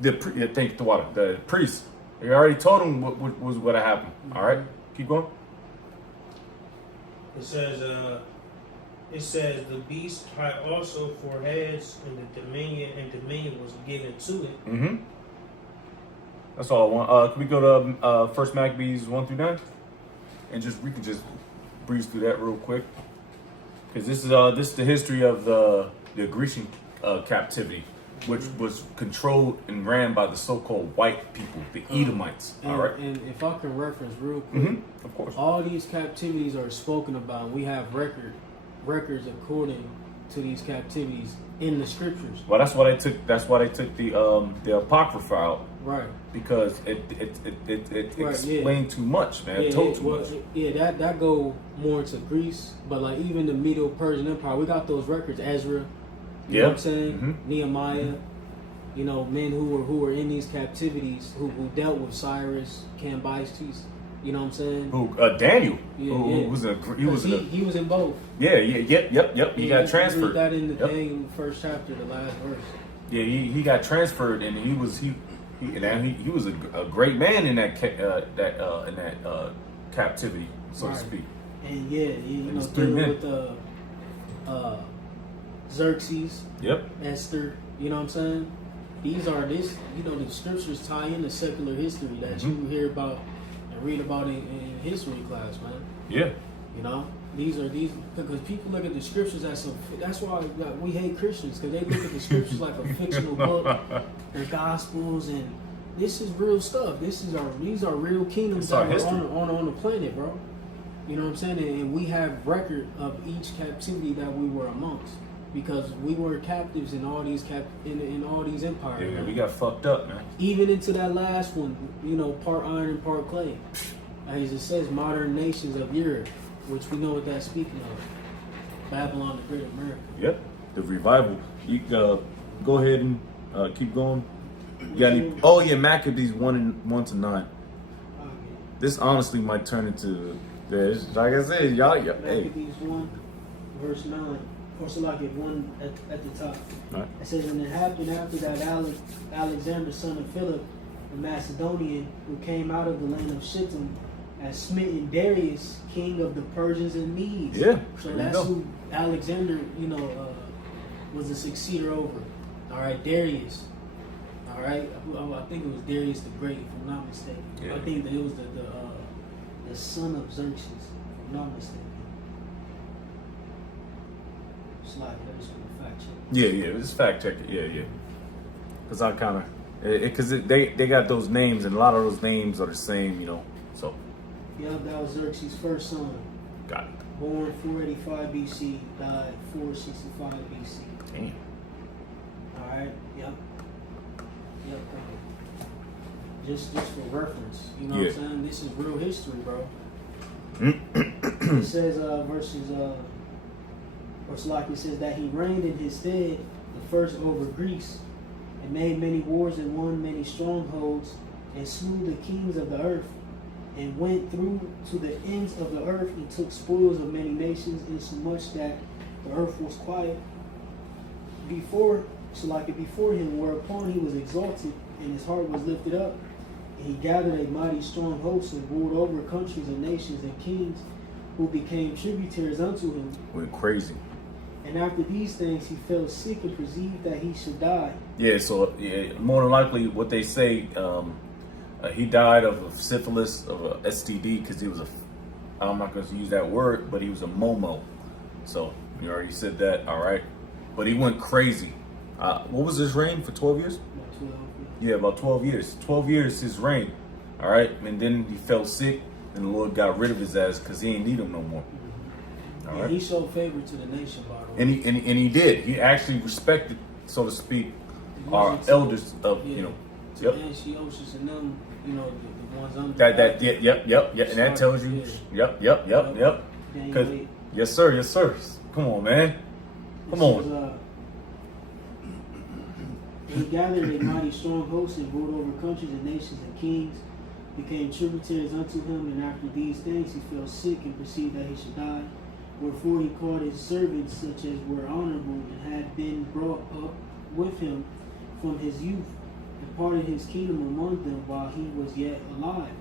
Thank you, Tawada. The priests. They already told him what was going to happen. All right. Keep going. It says the beast had also 4 heads, and the dominion was given to it. Mm-hmm. That's all I want. Can we go to First Maccabees 1 through 9, and we can just breeze through that real quick, because this is the history of the Grecian captivity, which was controlled and ran by the so-called white people, the Edomites. All right. And if I can reference real quick, of course, all these captivities are spoken about. We have records according to these captivities in the scriptures. Well, that's why they took the Apocrypha out. Right. Because it explained too much, man. It told too much. Yeah, that go more into Greece, but like even the Medo-Persian Empire, we got those records. Ezra, you know what I'm saying? Nehemiah, men who were in these captivities, who dealt with Cyrus, Cambyses. You know what I'm saying? Who Daniel? Yeah, who was he was in both. Yep. He got transferred. Read that in the Daniel first chapter, the last verse. Yeah, he got transferred, and he was a great man in that captivity, so to speak. And dealing with Xerxes. Yep. Esther. You know what I'm saying? The scriptures tie into secular history that you hear about and read about in history class, man. Yeah. These because people look at the scriptures as that's why we hate Christians, because they look at the scriptures like a fictional book, the gospels, and this is real stuff. These are real kingdoms It's our that are history. on the planet, bro. You know what I'm saying? And we have record of each captivity that we were amongst, because we were captives in all these in all these empires. Yeah, man. we got fucked up, man. Even into that last one, you know, part iron and part clay. As it says, modern nations of Europe, which we know what that's speaking of. Babylon, the Great America. Yep. The revival. You go ahead and keep going. You got any? Oh yeah, Maccabees 1 to 9. This honestly might turn into this. Like I said, y'all. Hey. Maccabees 1, verse 9. Or so like it 1 at the top. Right. It says, and it happened after that Alexander, son of Philip, the Macedonian, who came out of the land of Shittim, has smitten Darius, king of the Persians and Medes. Yeah. So there you that's go. who Alexander, was the successor over. All right, Darius. All right, I think it was Darius the Great, if I'm not mistaken. Yeah. I think that it was the son of Xerxes, if I'm not mistaken. Slide, I just want to fact check. Yeah. Just fact check it. Yeah. Because I kind of, because they got those names, and a lot of those names are the same, you know. So. Yep, that was Xerxes' first son. Got it. Born 485 BC, died 465 BC. Damn. All right. Yep. Just for reference, you know what I'm saying? This is real history, bro. It says verse like it says that he reigned in his stead, the first over Greece, and made many wars and won many strongholds, and slew the kings of the earth, and went through to the ends of the earth and took spoils of many nations, insomuch that the earth was quiet before him, whereupon he was exalted, and his heart was lifted up, and he gathered a mighty strong host, and ruled over countries and nations and kings, who became tributaries unto him. Went crazy. And after these things he fell sick and perceived that he should die. Yeah, so more than likely what they say, he died of syphilis, of a STD, because he was I'm not going to use that word, but he was a Momo. So you already said that, all right. But he went crazy. What was his reign for 12 years? About 12, Yeah, about 12 years. 12 years his reign, all right. And then he fell sick, and the Lord got rid of his ass because he ain't need him no more. All and right. he showed favor to the nation, by the way. And he did. He actually respected, so to speak, our Music, elders of, yeah. you know. To Yep. Antiochus and them, you know, the ones under Yep. And that tells you, yep. Daniel Because, 8. yes, sir. Come on, man. Come It on. says, he gathered a mighty strong host and ruled over countries and nations and kings, became tributaries unto him, and after these things he fell sick and perceived that he should die. Wherefore he called his servants, such as were honorable and had been brought up with him from his youth, and parted his kingdom among them while he was yet alive.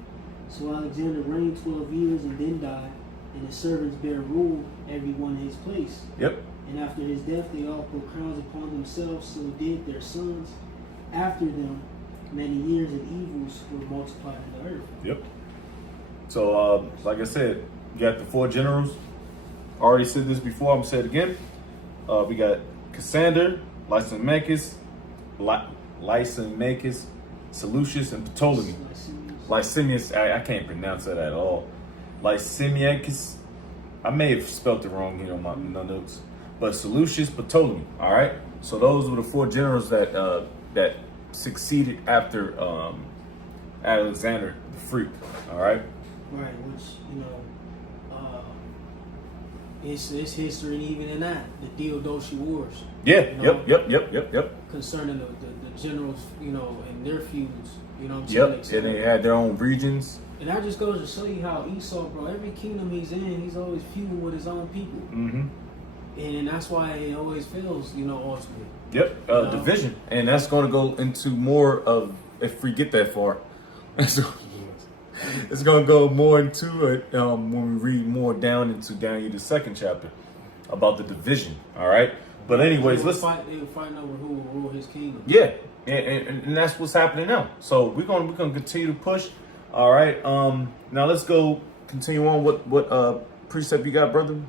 So Alexander reigned 12 years and then died, and his servants bare rule, every one in his place. Yep. And after his death they all put crowns upon themselves, so did their sons after them. Many years of evils were multiplied in the earth. Yep. So, like I said, you got the 4 generals. Already said this before, I'm going to say it again. We got Cassander, Lysimachus, Seleucus, and Ptolemy. Licinius, I can't pronounce that at all. Lysimachus, I may have spelled it wrong here on my notes. But Seleucus, Ptolemy, all right? So those were the 4 generals that succeeded after Alexander the Freak, all right? Right, which, it's history even in that, the Theodosia Wars. Yeah, You know? yep. Concerning the generals, and their feuds, you know what I'm Yep, saying? and they had their own regions. And that just goes to show you how Esau, bro, every kingdom he's in, he's always feuding with his own people. Mm-hmm. And that's why it always fails, ultimately. Yep, division. And that's going to go into more of, if we get that far, it's going to go more into it when we read more down into Daniel the 2nd chapter about the division, all right? But anyways, They were let's... fighting over who will rule his kingdom. Yeah, and that's what's happening now. So we're gonna continue to push. All right. Now let's go continue on. What precept you got, brother?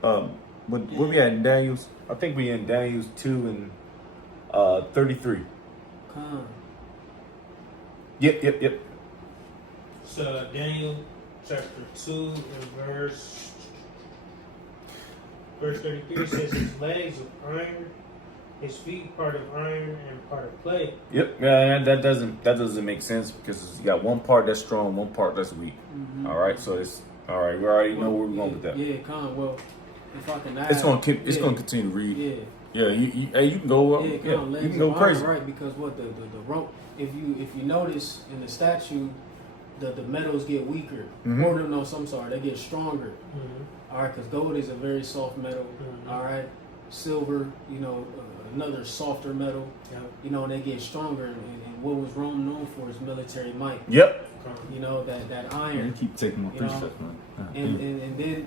Where we at in Daniel's? I think we in Daniel's 2 and 33. Come. Yep. So Daniel chapter 2 and verse 33 says his legs of iron, his feet part of iron and part of clay. Yep. Yeah, that doesn't make sense because you got one part that's strong, one part that's weak. Mm-hmm. All right, so it's all right. We already know where we're going with that. Yeah, well, if I can add, It's gonna continue to read. Yeah. Yeah, you can go. Yeah, You can go crazy. Right, because what the rope, if you notice in the statue, the metals get weaker. Mhm. Or no, I'm sorry, they get stronger. Mm-hmm. All right, because gold is a very soft metal. Mhm. All right, silver, another softer metal. Yep. And they get stronger. And what was Rome known for is military might. Yep. That You iron. keep taking my You know, precepts, man. And then,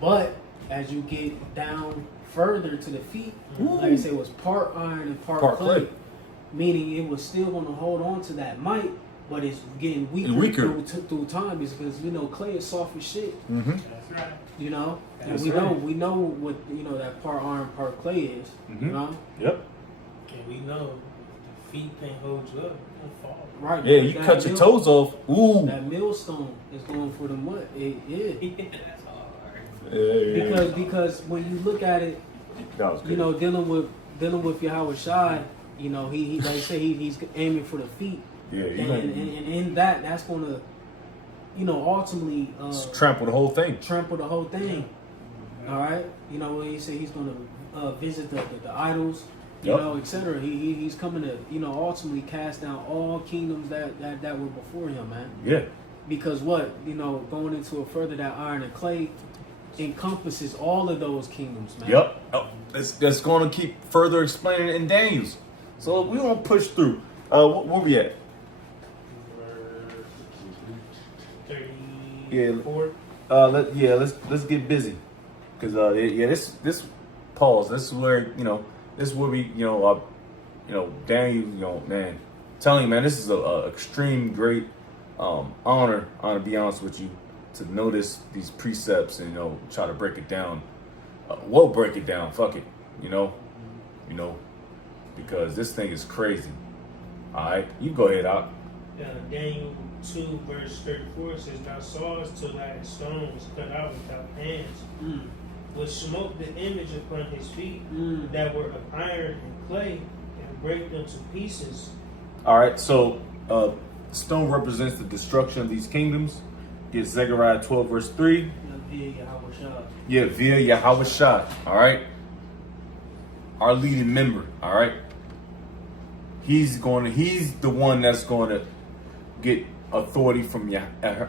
but as you get down further to the feet, like I said, it was part iron and part clay. Meaning it was still going to hold on to that might, but it's getting weaker. Through time, is because clay is soft as shit. Mm-hmm. That's right. And That's we right. know what that part iron, part clay is. Mhm. Yep. And we know the feet can't hold you up, you'll fall. Right. Yeah, because you that cut your mill- toes off. Ooh. That millstone is going for the mud. That's hard. Because when you look at it, That was good. dealing with Yahweh Shai, he like I say, he's aiming for the feet. Yeah, And in that's going to, ultimately trample the whole thing. trample the whole thing. All right, when he said he's going to visit the idols, Yep. etc. He's coming to ultimately cast down all kingdoms that were before him, man. Yeah. Because going into it further, that iron and clay encompasses all of those kingdoms, man. Yep. Oh, that's going to keep further explaining in Daniel's. So we're going to push through. Where we at? 34. Let's get busy. Because this pause. This is where we Daniel, man, telling you, man, this is a extreme great honor to be honest with you, to notice these precepts and try to break it down. We'll break it down. Fuck it. Because this thing is crazy. All right, you go ahead out. Daniel 2 verse 34 says, "Thou sawest till that stone was cut out without hands, which smote the image upon his feet, that were of iron and clay, and brake them to pieces." All right, so stone represents the destruction of these kingdoms. Get Zechariah 12 verse 3. Via Yahweh Shai. Yeah, via Yahweh Shai. All right, our leading member. All right, he's the one that's going to get authority from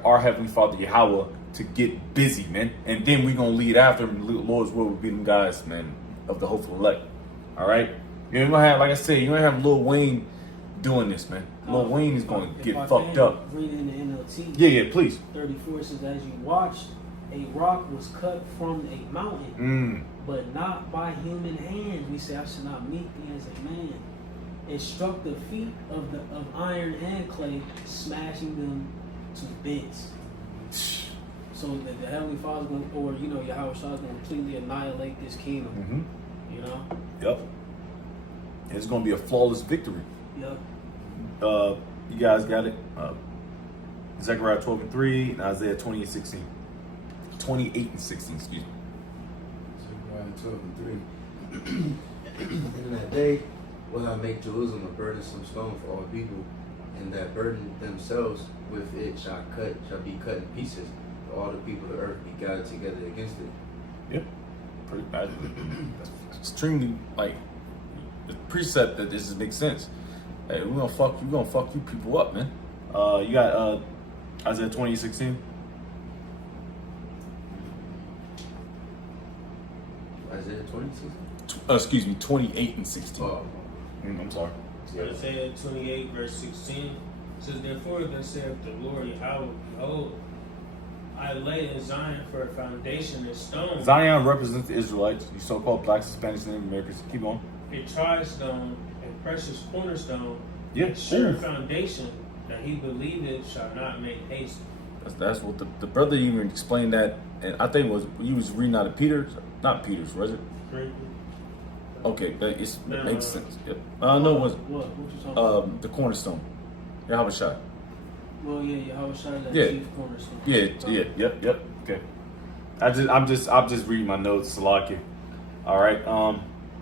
our Heavenly Father Yahweh to get busy, man. And then we're gonna lead after him. Lord's will be them guys, man, of the hopeful elect. All right, you ain't gonna have, like I said, you ain't gonna have Lil Wayne doing this, man. Lil Wayne is gonna get fucked up. Read in the NLT. Yeah, please. 34 says, "As you watched, a rock was cut from a mountain, but not by human hands. We say, I should not meet thee as a man. It struck the feet of iron and clay, smashing them to bits." So the Heavenly Father's going, or Yahweh Shai is going to completely annihilate this kingdom. Yep. It's gonna be a flawless victory. Yep. You guys got it. Zechariah 12 and 3 and Isaiah 28 and 16. 28 and 16, excuse me. Zechariah 12 and 3. In that day will I make Jerusalem a burdensome stone for all people, and that burden themselves with it shall be cut in pieces, for all the people of the earth be gathered together against it. Yep. Pretty bad. Extremely, the precept that this makes sense. Hey, we're gonna fuck you people up, man. You got Isaiah 20:16. Isaiah 26. Excuse me, 28 and 16. Oh, I'm sorry. Isaiah 28 verse 16 says, "Therefore thus saith the Lord Yahweh, behold, I lay in Zion for a foundation of stone, Zion represents the Israelites, you so-called blacks, Hispanics, and Native Americans. Keep on. a tried stone, a precious cornerstone, Yeah. a sure Ooh. foundation, that he believeth shall not make haste." That's what the brother even explained that, and I think he was reading out of Peter's, not Peter's, was it? Okay, that makes sense. Yep. No, it was What you talking about? the cornerstone. Yahweh Shai. Well, yeah, Yahweh Shai is that Yeah. chief cornerstone. Yep. Okay. I'm just reading my notes, Salaki. All right.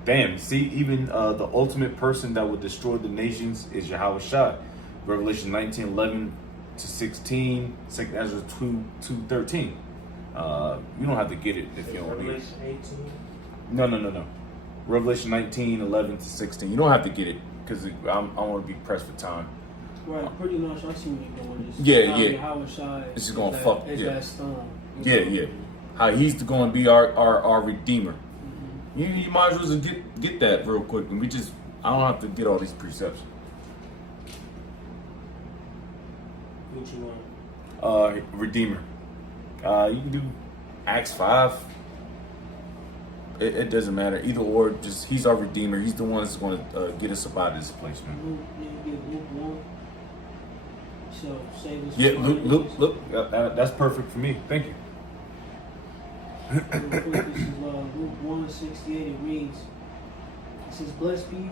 Bam. See, even the ultimate person that would destroy the nations is Yahweh Shai. Revelation 19:11 to 16, 2 Ezra 2:13. You don't have to get it if you don't read it. Revelation 18. No. Revelation 19:11 to 16. You don't have to get it because I want to be pressed for time. Right, pretty much. I see what you're doing. Yeah. Yahweh Shai This is gonna that, fuck. is Yeah. that stone. Yeah. How he's going to be our redeemer. You might as well just get that real quick, and I don't have to get all these precepts. What you want? Redeemer. You can do Acts 5. It doesn't matter either or. Just he's our redeemer. He's the one that's going to get us up out of this place, man. Luke 1. So save us. Yeah, from Luke. That's perfect for me. Thank you. Real quick, this is Luke 1:68. It reads, it says, blessed be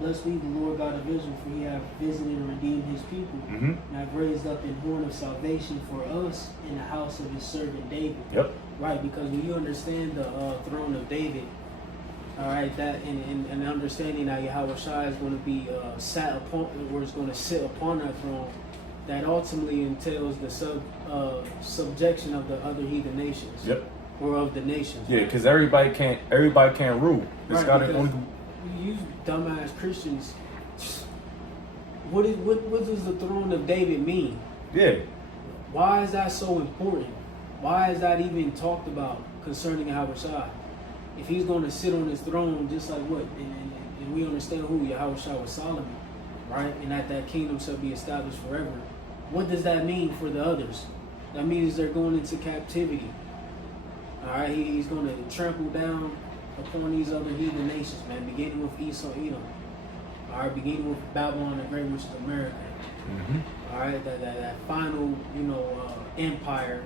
the Lord God of Israel, for he hath visited and redeemed his people, Mm-hmm. and hath raised up an horn of salvation for us in the house of his servant David. Yep. Right, because when you understand the throne of David, all right, that and understanding that Yahweh Shai is going to be sat upon, or is going to sit upon that throne, that ultimately entails the subjection of the other heathen nations. Yep. Or of the nations. Yeah, because everybody can't rule. It's Right, got to because only. you dumbass Christians. What does the throne of David mean? Yeah. Why is that so important? Why is that even talked about concerning Yahweh Shai? If he's going to sit on his throne, just like what, and we understand who Yahweh Shai was, Solomon, right? And that kingdom shall be established forever. What does that mean for the others? That means they're going into captivity. All right, he's going to trample down upon these other heathen nations, man. Beginning with Esau, Edom. All right, beginning with Babylon the Great, which is America. Mm-hmm. All right, that final, empire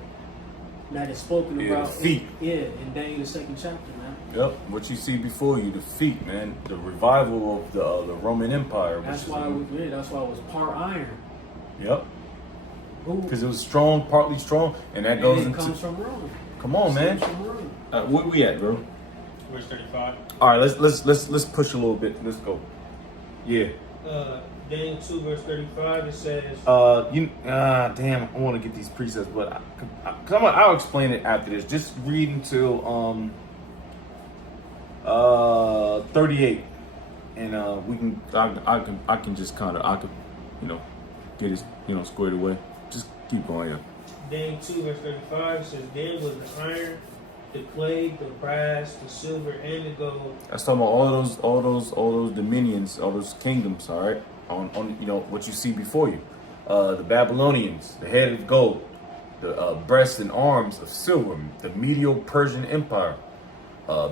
that is spoken about. Defeat. In Daniel the 2nd chapter, man. Yep. What you see before you, defeat, man. The revival of the Roman Empire. That's why it was part iron. Yep. Who? Because it was strong, partly strong, and that goes it into. comes from Rome. Come on, man. From Rome. Where we at, bro? Verse 35. All right, let's push a little bit. Let's go. Yeah. Daniel 2 verse 35. It says. Damn, I want to get these precepts, but I'll explain it after this. Just read until 38, and we can. I can just kind of get it squared away. Just keep going. Yeah. Daniel 2 verse 35 says, then was the iron, the clay, the brass, the silver, and the gold. That's talking about all those dominions, all those kingdoms. All right, on what you see before you, the Babylonians, the head of gold, the breasts and arms of silver, the Medo-Persian Empire,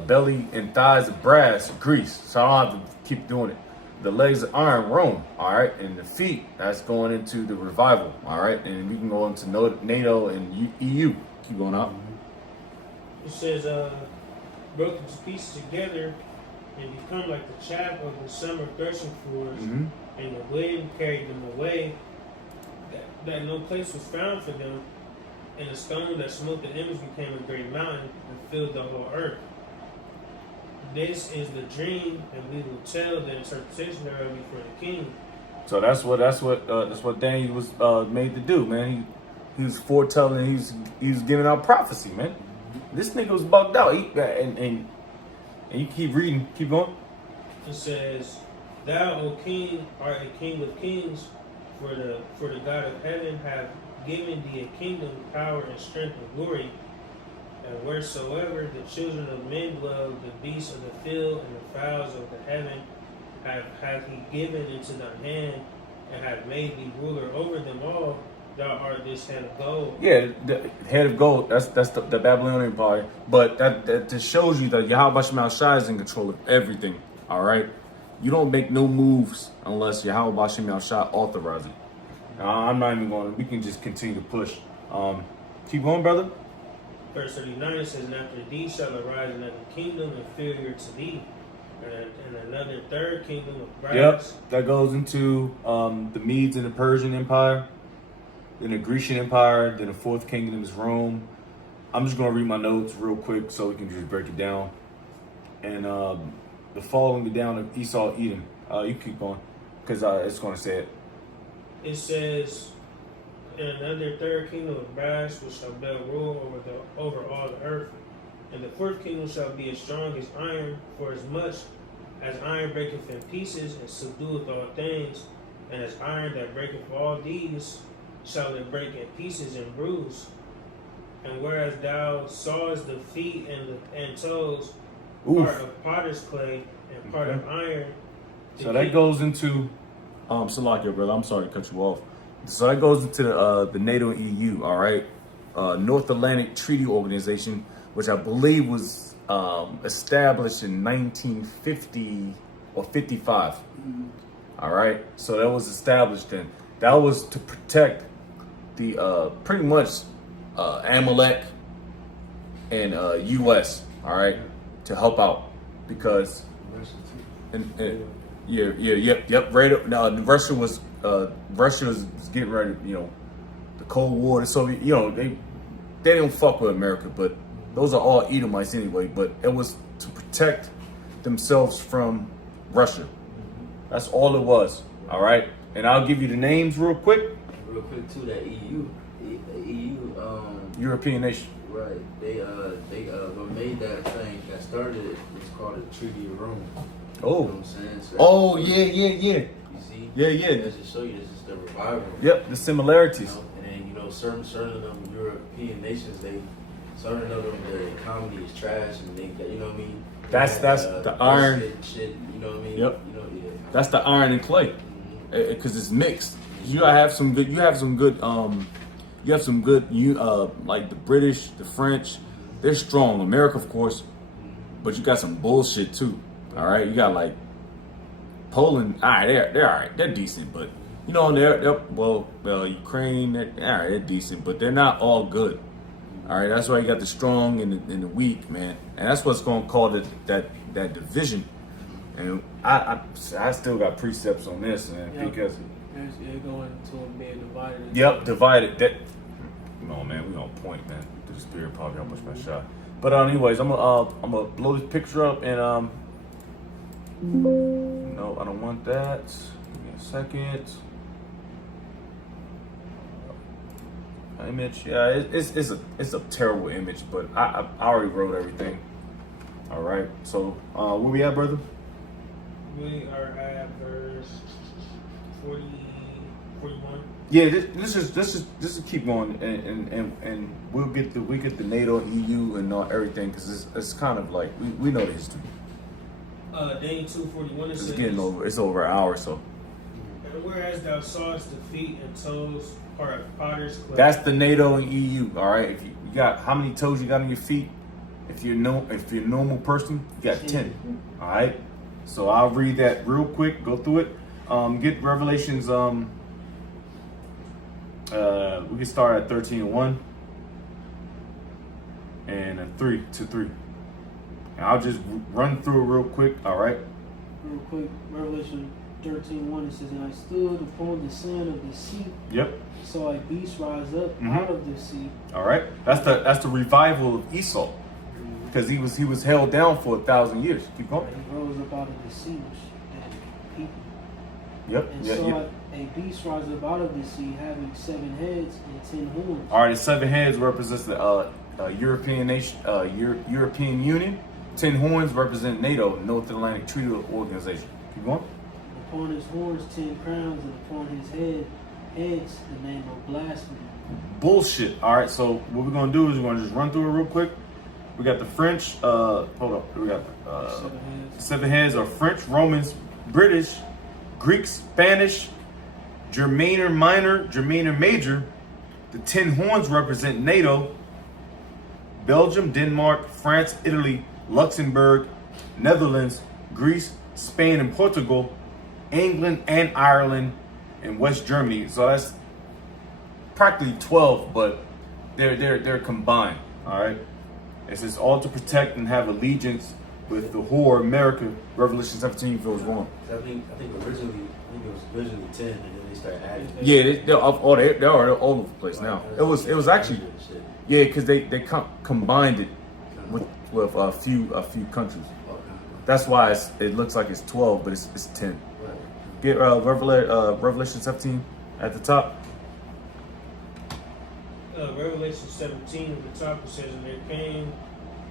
belly and thighs of brass, Greece. So I don't have to keep doing it. The legs of iron, Rome, all right, and the feet, that's going into the revival, all right, and we can go into NATO and EU. Keep going out. It says, broken to pieces together and become like the chaff of the summer threshing floors, Mm-hmm. and the wind carried them away, that no place was found for them, and the stone that smote the image became a great mountain and filled the whole earth. This is the dream, and we will tell the interpretation thereof before the king. So that's what Daniel was made to do, man. He was foretelling. He was giving out prophecy, man. This nigga was bugged out. And you keep reading, keep going. It says, "Thou, O King, art a King of kings, for the God of heaven hath given thee a kingdom, power, and strength, and glory. And wheresoever the children of men dwell, the beasts of the field and the fowls of the heaven hath he given into thy hand, and hath made thee ruler over them all. Thou art this head of gold." Yeah, the head of gold. That's the Babylonian Empire. But that just shows you that Yahweh Shai Shai is in control of everything. All right, you don't make no moves unless Yahweh Shai authorizes it. I'm not even going. We can just continue to push. Keep going, brother. Verse 39 says, "And after thee shall arise another kingdom inferior to thee, and another third kingdom of brass. Yep, that goes into the Medes and the Persian Empire, then the Grecian Empire, then the fourth kingdom is Rome. I'm just gonna read my notes real quick so we can just break it down. And the falling down of Esau, Edom. You keep going, because it's gonna say it. It says, and another third kingdom of brass which shall bear rule over all the earth. And the fourth kingdom shall be as strong as iron, for as much as iron breaketh in pieces and subdueth all things, and as iron that breaketh all these shall it break in pieces and bruise. And whereas thou sawest the feet and toes, part of potter's clay and part of iron. So that goes into Salakia, brother. I'm sorry to cut you off. So that goes into the NATO and EU. All right, North Atlantic Treaty Organization, which I believe was established in 1950 or 55. All right, so that was established then. That was to protect the pretty much Amalek and U.S. All right, to help out because yep. Right now, Russia was getting ready. You know, the Cold War. The Soviet. You know, they don't fuck with America, but those are all Edomites anyway. But it was to protect themselves from Russia. That's all it was. All right, and I'll give you the names real quick. Real quick too, that EU, European nation. Right. They what made that thing that started it was called the Treaty of Rome. Oh. You know what I'm saying? So Oh yeah. You see? Yeah. That just show you this is the revival. Yep, the similarities. You know? And then certain of them European nations, certain of them their economy is trash and they got, you know what I mean? That's the iron. Shit, you know what I mean? Yep. You know, yeah. That's the iron and clay, because it's mixed. You gotta have some good. You have some good. Like the British, the French, they're strong. America, of course, but you got some bullshit too. All right, you got like Poland. All right, they're all right. They're decent, but you know they're Ukraine. They're decent, but they're not all good. All right, that's why you got the strong and the weak, man, and that's what's gonna cause that division. And I still got precepts on this, man, because You're going to them being divided. Yep, divided. That no, man, we on point, man. To the spirit, probably how much my shot. But anyways, I'm gonna blow this picture up and no, I don't want that. Give me a second. Image, yeah, it's a terrible image, but I already wrote everything. All right, so where we at, brother? We are at verse 41. Yeah, this is keep going, and we get the NATO, EU, and everything because it's kind of like we know the history. Daniel 2:41 It's says, getting over. It's over an hour, so and whereas thou sawest the feet and toes part of potter's clay. that's the NATO and EU. All right, if you got how many toes you got on your feet? If you're a normal person, you got 10. All right, so I'll read that real quick. Go through it. Get Revelations. We can start at 13:1 and 3:3. And I'll just run through it real quick. All right. Real quick, Revelation 13:1, it says, "And I stood upon the sand of the sea, Yep. saw a beast rise up out of the sea." All right. That's the revival of Esau, because he was held down for 1,000 years. Keep going. He rose up out of the sea, which and people. Yep. And Yeah. saw a beast rise up out of the sea, having 7 heads and 10 horns. All right. The 7 heads represents the European nation, European Union. 10 horns represent NATO, North Atlantic Treaty Organization. Keep going. Upon his horns 10 crowns, and upon his heads the name of blasphemy. Bullshit. All right. So what we're gonna do is we're gonna just run through it real quick. We got the French. Hold up. We got 7 heads. 7 heads are French, Romans, British, Greek, Spanish, Germaner Minor, Germaner Major. The 10 horns represent NATO, Belgium, Denmark, France, Italy, Luxembourg, Netherlands, Greece, Spain, and Portugal, England and Ireland, and West Germany. So that's practically 12, but they're combined. All right. It says all to protect and have allegiance with the whore America. Revelation 17 feels wrong. I think originally, it was originally 10, and then they started adding. Yeah, they're all over the place now. It was actually, yeah, because they combined it with a few countries. That's why it looks like it's 12, but it's 10. Get Revelation 17 at the top. Revelation 17 at the top, it says, and there came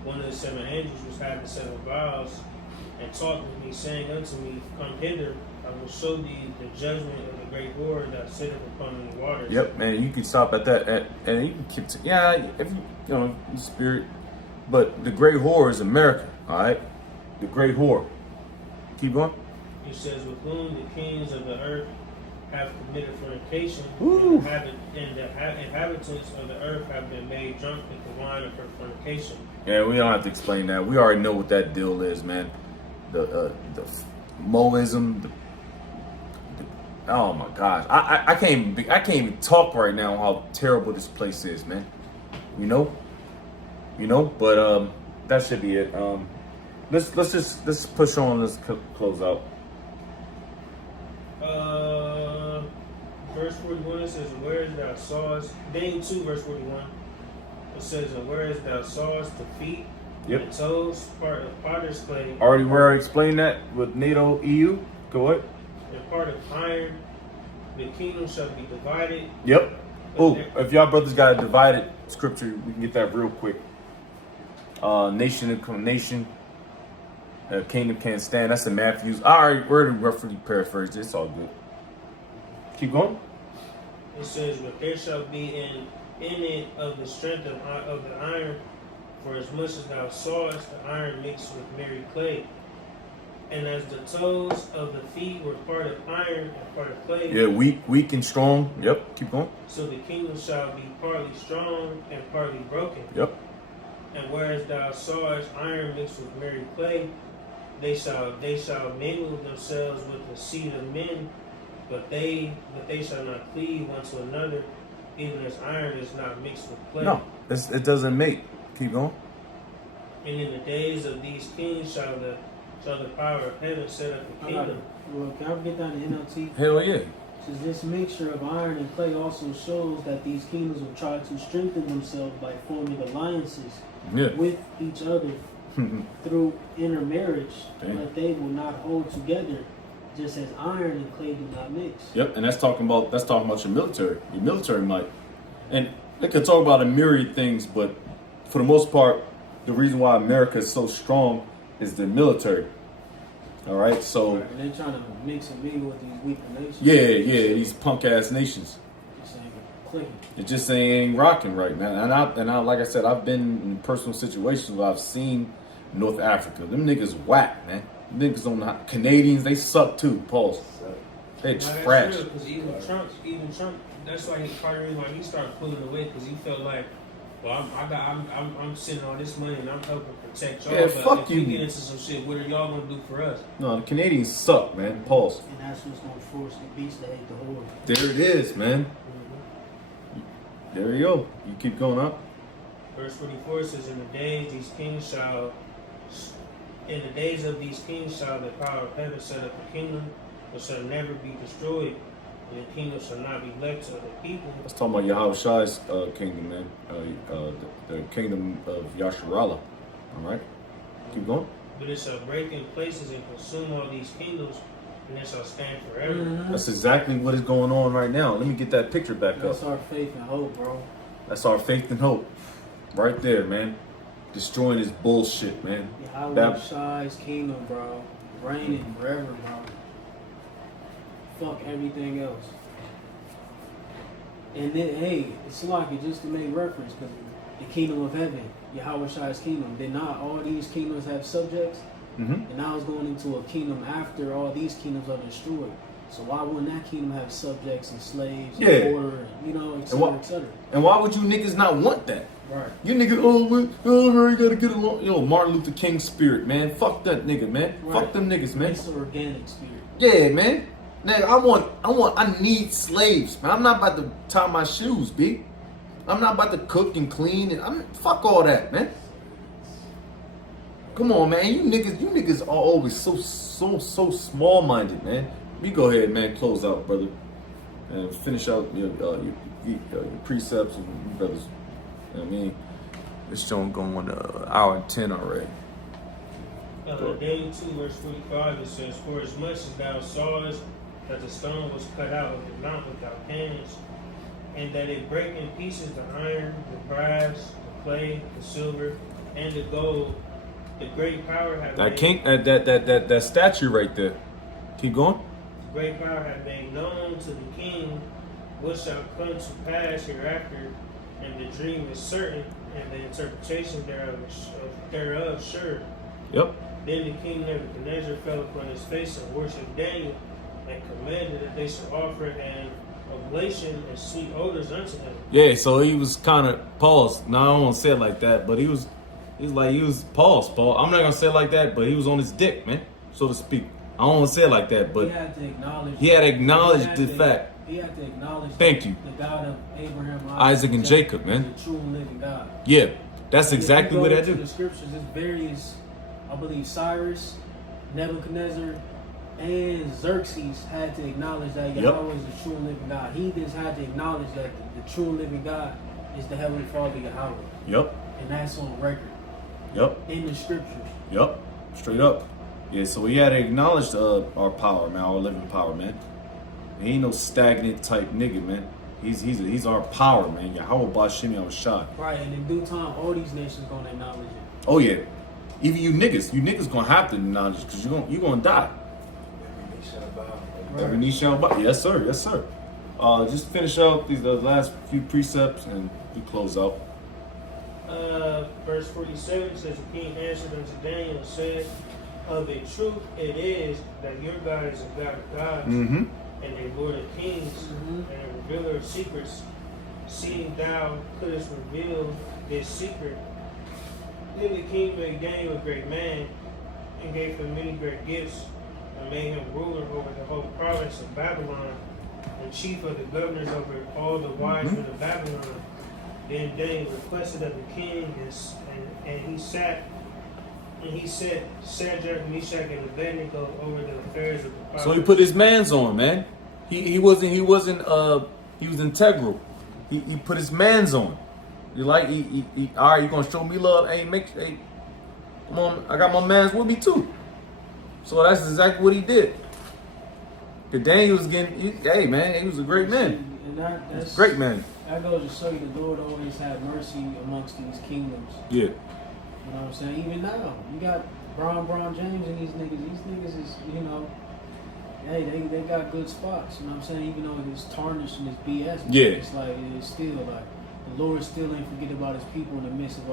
one of the 7 angels which had the 7 vials, and talked with me, saying unto me, come hither, I will show thee the judgment of the great whore that sitteth upon the waters. Yep, man, you can stop at that, and you can keep, if you spirit, but the great whore is America, all right? The great whore. Keep going. It says, with whom the kings of the earth have committed fornication, Woo. and the inhabitants of the earth have been made drunk with the wine of her fornication. Yeah, we don't have to explain that. We already know what that deal is, man. The Moism. Oh my gosh, I can't even talk right now how terrible this place is, man. You know. But that should be it. Let's push on. Let's close out. Verse 41 it says, whereas thou sawest, Daniel 2 verse 41, it says, and whereas thou sawest the feet, Yep. the toes, part of potter's clay, We already explained that with NATO EU. Go ahead. and part of iron, the kingdom shall be divided. Yep. Oh, if y'all brothers got a divided scripture, we can get that real quick. Nation to nation. Kingdom can't stand. That's in Matthews. I already roughly paraphrased it. It's all good. Keep going. It says, but there shall be in it of the strength of the iron, for as much as thou sawest the iron mixed with merry clay. And as the toes of the feet were part of iron and part of clay, Yeah, weak and strong. Yep. Keep going. so the kingdom shall be partly strong and partly broken. Yep. And whereas thou sawest iron mixed with merry clay, they shall mingle themselves with the seed of men, but they shall not cleave one to another, even as iron is not mixed with clay. No, it doesn't mate. Keep going. And in the days of these kings shall the power of heaven set up a kingdom. Well, can I get that in NLT? Hell yeah. So this mixture of iron and clay also shows that these kingdoms will try to strengthen themselves by forming alliances Yeah. with each other through intermarriage, Damn. but they will not hold together, just as iron and clay do not mix. Yep, and that's talking about your military might. And they could talk about a myriad things, but for the most part, the reason why America is so strong is the military. All right, so And they're trying to mix and mingle with these weaker nations. yeah, these punk ass nations. Just ain't clicking. It just ain't rocking right now. And I, like I said, I've been in personal situations where I've seen North Africa. Them niggas whack, man. Them niggas on the Canadians, they suck too. Pause. They trash. Because even Trump, that's why part of the reason why he started pulling away, because he felt like, well, I'm sending all this money and I'm helping protect y'all. Yeah, but fuck if you. we get into some shit, what are y'all gonna do for us? No, the Canadians suck, man. Pause. And that's what's going to force the beast to hate the horde. There it is, man. There you go. You keep going up. Verse 44 says, in the days of these kings shall the power of heaven set up a kingdom, which shall never be destroyed, and the kingdom shall not be left to other people. Let's talk about Yahweh Shai's kingdom, man. The kingdom of Yasharallah. All right. Keep going. But it shall break in places and consume all these kingdoms, and it shall stand forever. Mm-hmm. That's exactly what is going on right now. Let me get that picture back up. That's our faith and hope, bro. That's our faith and hope. Right there, man. Destroying this bullshit, man. Yahweh Shai's kingdom, bro. Reigning forever, bro. Fuck everything else. And then, hey, it's like it just to make reference, because the kingdom of heaven, Yahweh Shai's kingdom, did not all these kingdoms have subjects? Mm-hmm. And now it's going into a kingdom after all these kingdoms are destroyed. So why wouldn't that kingdom have subjects and slaves Yeah. and order, et cetera, et cetera? And why would you niggas not want that? Right. You niggas, we gotta get along. Yo, Martin Luther King spirit, man. Fuck that nigga, man. Right. Fuck them niggas, man. It's an organic spirit. Yeah, man. Nigga, I need slaves, man. I'm not about to tie my shoes, B. I'm not about to cook and clean, and fuck all that, man. Come on, man. You niggas are always so small minded, man. You go ahead, man. Close out, brother, and finish out your precepts and your brothers. You know what I mean, this show going hour and 10 already. Daniel 2 verse 45 it says, "For as much as thou sawest that the stone was cut out of the mount without hands, and that it brake in pieces the iron, the brass, the clay, the silver, and the gold, the great power had That king, that statue right there. Keep going. great power had made known to the king what shall come to pass hereafter, and the dream is certain, and the interpretation thereof sure. Yep. Then the king Nebuchadnezzar fell upon his face and worshipped Daniel, and commanded that they should offer an oblation and sweet odors unto him." Yeah. So he was kind of paused. Now I don't want to say it like that, but he was paused. Paul. I'm not gonna say it like that, but he was on his dick, man, so to speak. I don't want to say it like that, but he had to acknowledge. he had acknowledged the fact. He had to acknowledge. Thank you. The God of Abraham, Isaac, and Jacob, man. The true and living God. Yeah, that's And exactly if what you I go into do. the scriptures, there's various, I believe, Cyrus, Nebuchadnezzar, and Xerxes had to acknowledge that Yahweh is the true and living God. Heathens had to acknowledge that the true and living God is the Heavenly Father Yahweh. Yep. And that's on record Yep. in the scriptures. Yep. Straight up. Yeah. So we had to acknowledge our power, man, our living power, man. He ain't no stagnant type nigga, man. He's our power, man. Yahweh Bashim Yahushua. Right, and in due time, all these nations gonna acknowledge it. Oh yeah. Even you niggas gonna have to acknowledge it because you gonna die. Every knee shall bow. Yes, sir. Yes, sir. Just finish out the last few precepts and we close out. Verse 47 says, "The king answered unto Daniel and said, Of a truth it is that your God is a God of gods, Mm-hmm. and a Lord of kings, and a revealer of secrets. Seeing thou couldst reveal this secret." Then the king made Daniel a great man, and gave him many great gifts, and made him ruler over the whole province of Babylon, and chief of the governors over all the wise men of Babylon. Then Daniel requested of the king, and he set Shadrach, Meshach, and Abednego over the affairs of the province. So he put his mans on, man. He was integral. He put his mans on. You like he all right, you gonna show me love? Hey, come on, I got my mans with me too. So that's exactly what he did. Cause Daniel was hey man, he was a great man. And that's Great man. That goes to show you the Lord always had mercy amongst these kingdoms. Yeah. You know what I'm saying? Even now, you got Bron James and these niggas. These niggas is, you know, hey, they got good spots. You know what I'm saying? Even though it's tarnished and it's BS. Yeah. It's like, it's still like, the Lord still ain't forget about his people in the midst of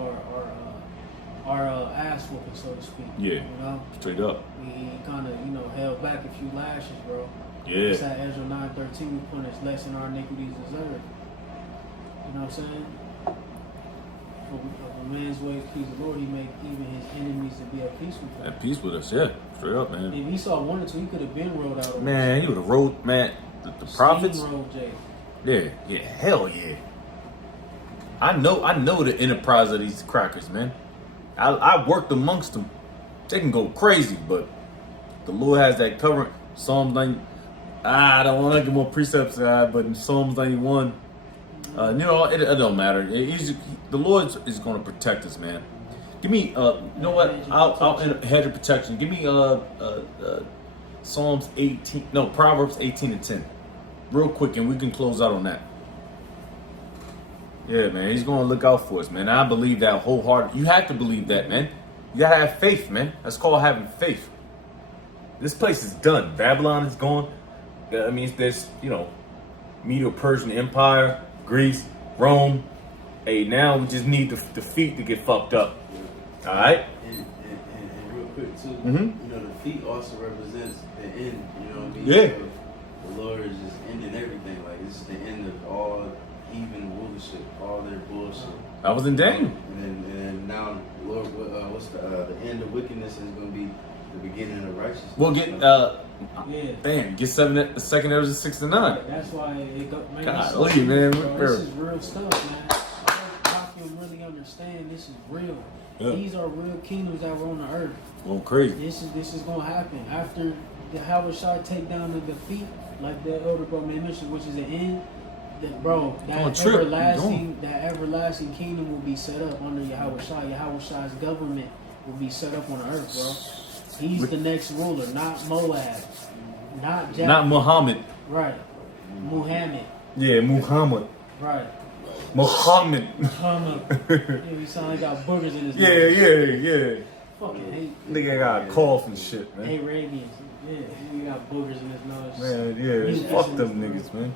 our ass whooping, so to speak. Yeah. You know? Straight up. He kind of, you know, held back a few lashes, bro. Yeah. It's at Ezra 9:13, we punish less than our iniquities deserve. You know what I'm saying? For a man's ways please the Lord, he make even his enemies to be at peace with him. At peace with us, yeah. Straight up, man. If he saw one or two, he could have been rolled out. Man, he would have wrote, man, the prophets. Steamrolled Jay. Yeah, hell yeah. I know the enterprise of these crackers, man. I worked amongst them. They can go crazy, but the Lord has that covering. Psalms 90. I don't want to give more precepts, but in Psalms 91, you know, it don't matter. The Lord is going to protect us, man. Give me, you know what? I'll hedge of protection. Give me Psalms 18. No, Proverbs 18:10, real quick, and we can close out on that. Yeah, man, he's going to look out for us, man. I believe that wholeheartedly. You have to believe that, man. You got to have faith, man. That's called having faith. This place is done. Babylon is gone. I mean, there's, you know, Medo-Persian Empire, Greece, Rome. Hey, now we just need the feet to get fucked up. All right? And real quick, too, Mhm. you know, the feet also represents the end, you know what I mean? Yeah. So the Lord is just ending everything. Like, this is the end of all even rulership, all their bullshit. I was in Daniel. And then now, Lord, what's the end of wickedness is going to be the beginning of righteousness. We'll get, Yeah. damn, get 2nd Ezra 6-9. That's why it go, man. Golly, this man, bro, this is real stuff, man. I hope y'all can really understand this is real. Yeah. These are real kingdoms that were on the earth. Going crazy. This is gonna happen after the Habashah take down the defeat, like the elder bro mentioned, which is the end. Going trip. That everlasting kingdom will be set up under Yahushua. Yahushua government will be set up on the earth, bro. He's the next ruler, not Moab, not Japheth. Not Muhammad. Right. Muhammad. Yeah, Muhammad. Right. Muhammad. Muhammad. Yeah, he sound like he got boogers in his Yeah, nose. yeah. Fucking hate. Nigga got a cough and shit, man. Arabians. Yeah, he got boogers in his nose. Man, yeah, He's fuck essence, them bro. niggas, man.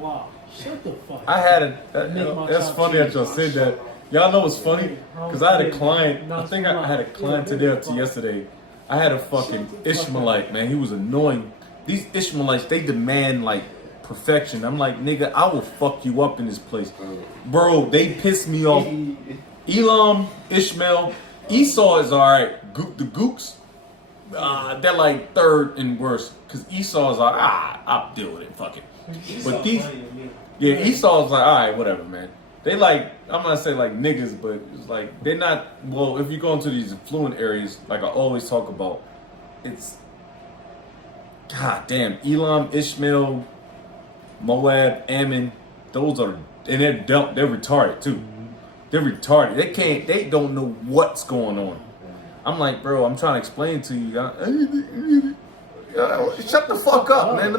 Wow. Shut the fuck up. I had Make my that's top funny that cheese. y'all said that. Y'all know what's funny? Because I had a client, I think I had a client today up to yesterday. I had a fucking Ishmaelite, man. He was annoying. These Ishmaelites, they demand like perfection. I'm like, nigga, I will fuck you up in this place. Bro, they piss me off. Elam, Ishmael, Esau is alright. The Gooks, they're like third and worst. Because Esau is like, I'll deal with it, fuck it. But these, yeah, Esau's like, alright, whatever, man. They like, I'm not saying like niggas, but it's like, they're not, well, if you go into these affluent areas, like I always talk about, it's, god damn, Elam, Ishmael, Moab, Ammon, those are, and they're dumb, they're retarded too. They're retarded. They don't know what's going on. I'm like, bro, I'm trying to explain to you. Shut the fuck up, man.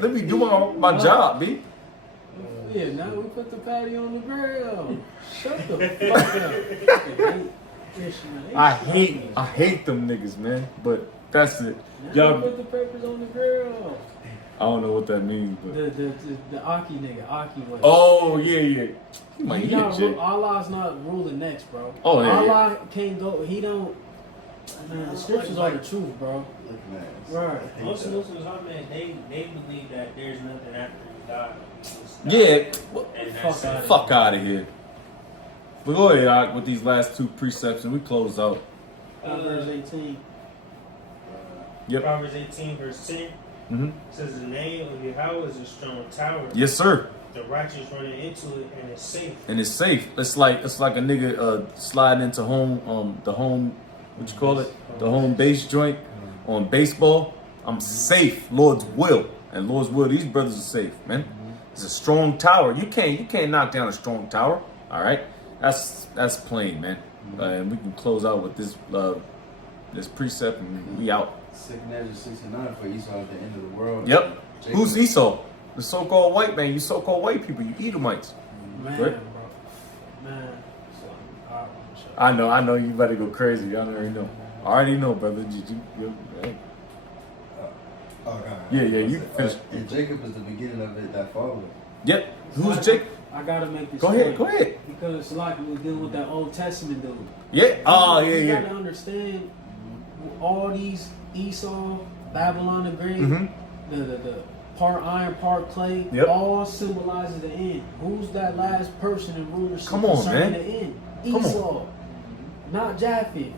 Let me do my job, B. Yeah, now we put the patty on the grill. Shut the fuck up. I hate them niggas, man. But that's it. Now Y'all, we put the peppers on the grill. I don't know what that means, but The Aki nigga, Aki way. oh yeah. He might He eat not it, Jay. Allah's not ruling next, bro. Oh, yeah, Allah can't go. He don't. Man, the scriptures are the truth, bro. Right. Most Muslims, man, they believe that there's nothing after you die. Yeah, And that's it. fuck out of here. But go ahead, Ak, with these last two precepts, and we close out. Proverbs 18. Yep. Proverbs 18 verse 10 Mm-hmm. says the name of Yahweh is a strong tower. Yes, sir. The righteous running into it and it's safe. And it's safe. It's like a nigga sliding into the home, what you call it, the home base joint on baseball. I'm safe, Lord's will, and Lord's will. These brothers are safe, man. It's a strong tower. You can't knock down a strong tower. All right, that's plain, man. And we can close out with this precept, and we out. Second 69 for Esau at the end of the world. Yep. Jacob. Who's Esau? The so-called white man. You so-called white people. You Edomites. Man, Right. bro. Man. Alright, I know. You better go crazy. Y'all already know. I already know, brother. Hey. Yeah. You finish. And Jacob is the beginning of it that followed. Yep. Who's Jake? I gotta make this. Go ahead. Because like we're dealing with that Old Testament dude. Yeah. Oh, You yeah. gotta understand all these Esau, Babylon the Great, the part iron, part clay, Yep. all symbolizes the end. Who's that last person in rulership Come on, concerning man. the end? Come on. Esau, not Japheth.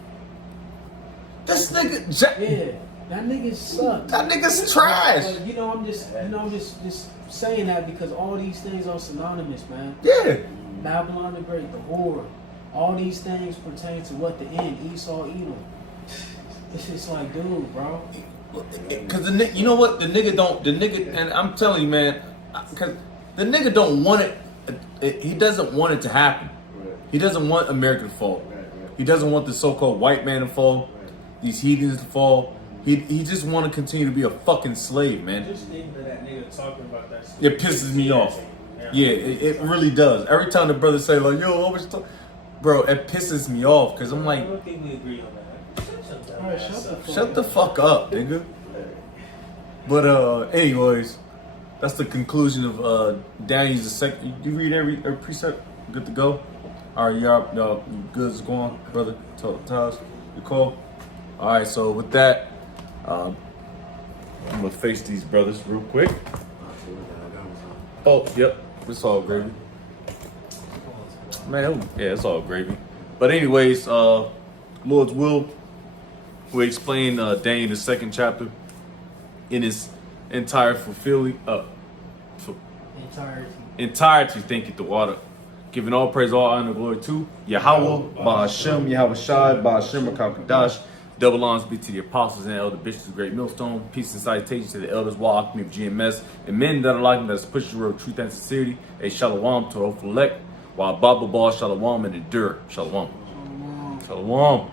This nigga, Yeah, that nigga sucks. that nigga's trash. But, I'm just saying that because all these things are synonymous, man. Yeah. Babylon the Great, the whore, all these things pertain to what the end, Esau, Edom. It's just like, dude, bro. Cause you know what? The nigga, and I'm telling you, man, cause the nigga don't want it. He doesn't want it to happen. He doesn't want America to fall. He doesn't want the so-called white man to fall. These heathens to fall. He just want to continue to be a fucking slave, man. Just think of that nigga talking about that stuff. It pisses me off. Yeah, it really does. Every time the brother say like, "Yo, what was you bro," it pisses me off because I'm I like, don't think we agree on that. Alright, shut the shut the fuck up, nigga. But anyways, that's the conclusion of Daniel's the second. You read every precept. Good to go. All right, y'all you good is going, brother. Taj, you call. All right, so with that, I'm gonna face these brothers real quick. Oh, yep, it's all gravy. Man, yeah, it's all gravy. But anyways, Lord's will. We explain Daniel the second chapter in its entire entirety. Thank you, the water. Giving all praise, all honor, glory to Yahweh, Bahashem, Yahweh Shai, Bahashem, Rakakadash. Double honors be to the apostles and elder bishops of Great Millstone. Peace and salutations to the elders, Walk me of GMS, and men that are like me that is pushing the road of truth and sincerity. A shalom to the hopeful elect, while Baba Ball, shalom and endure. Shalom. Shalom.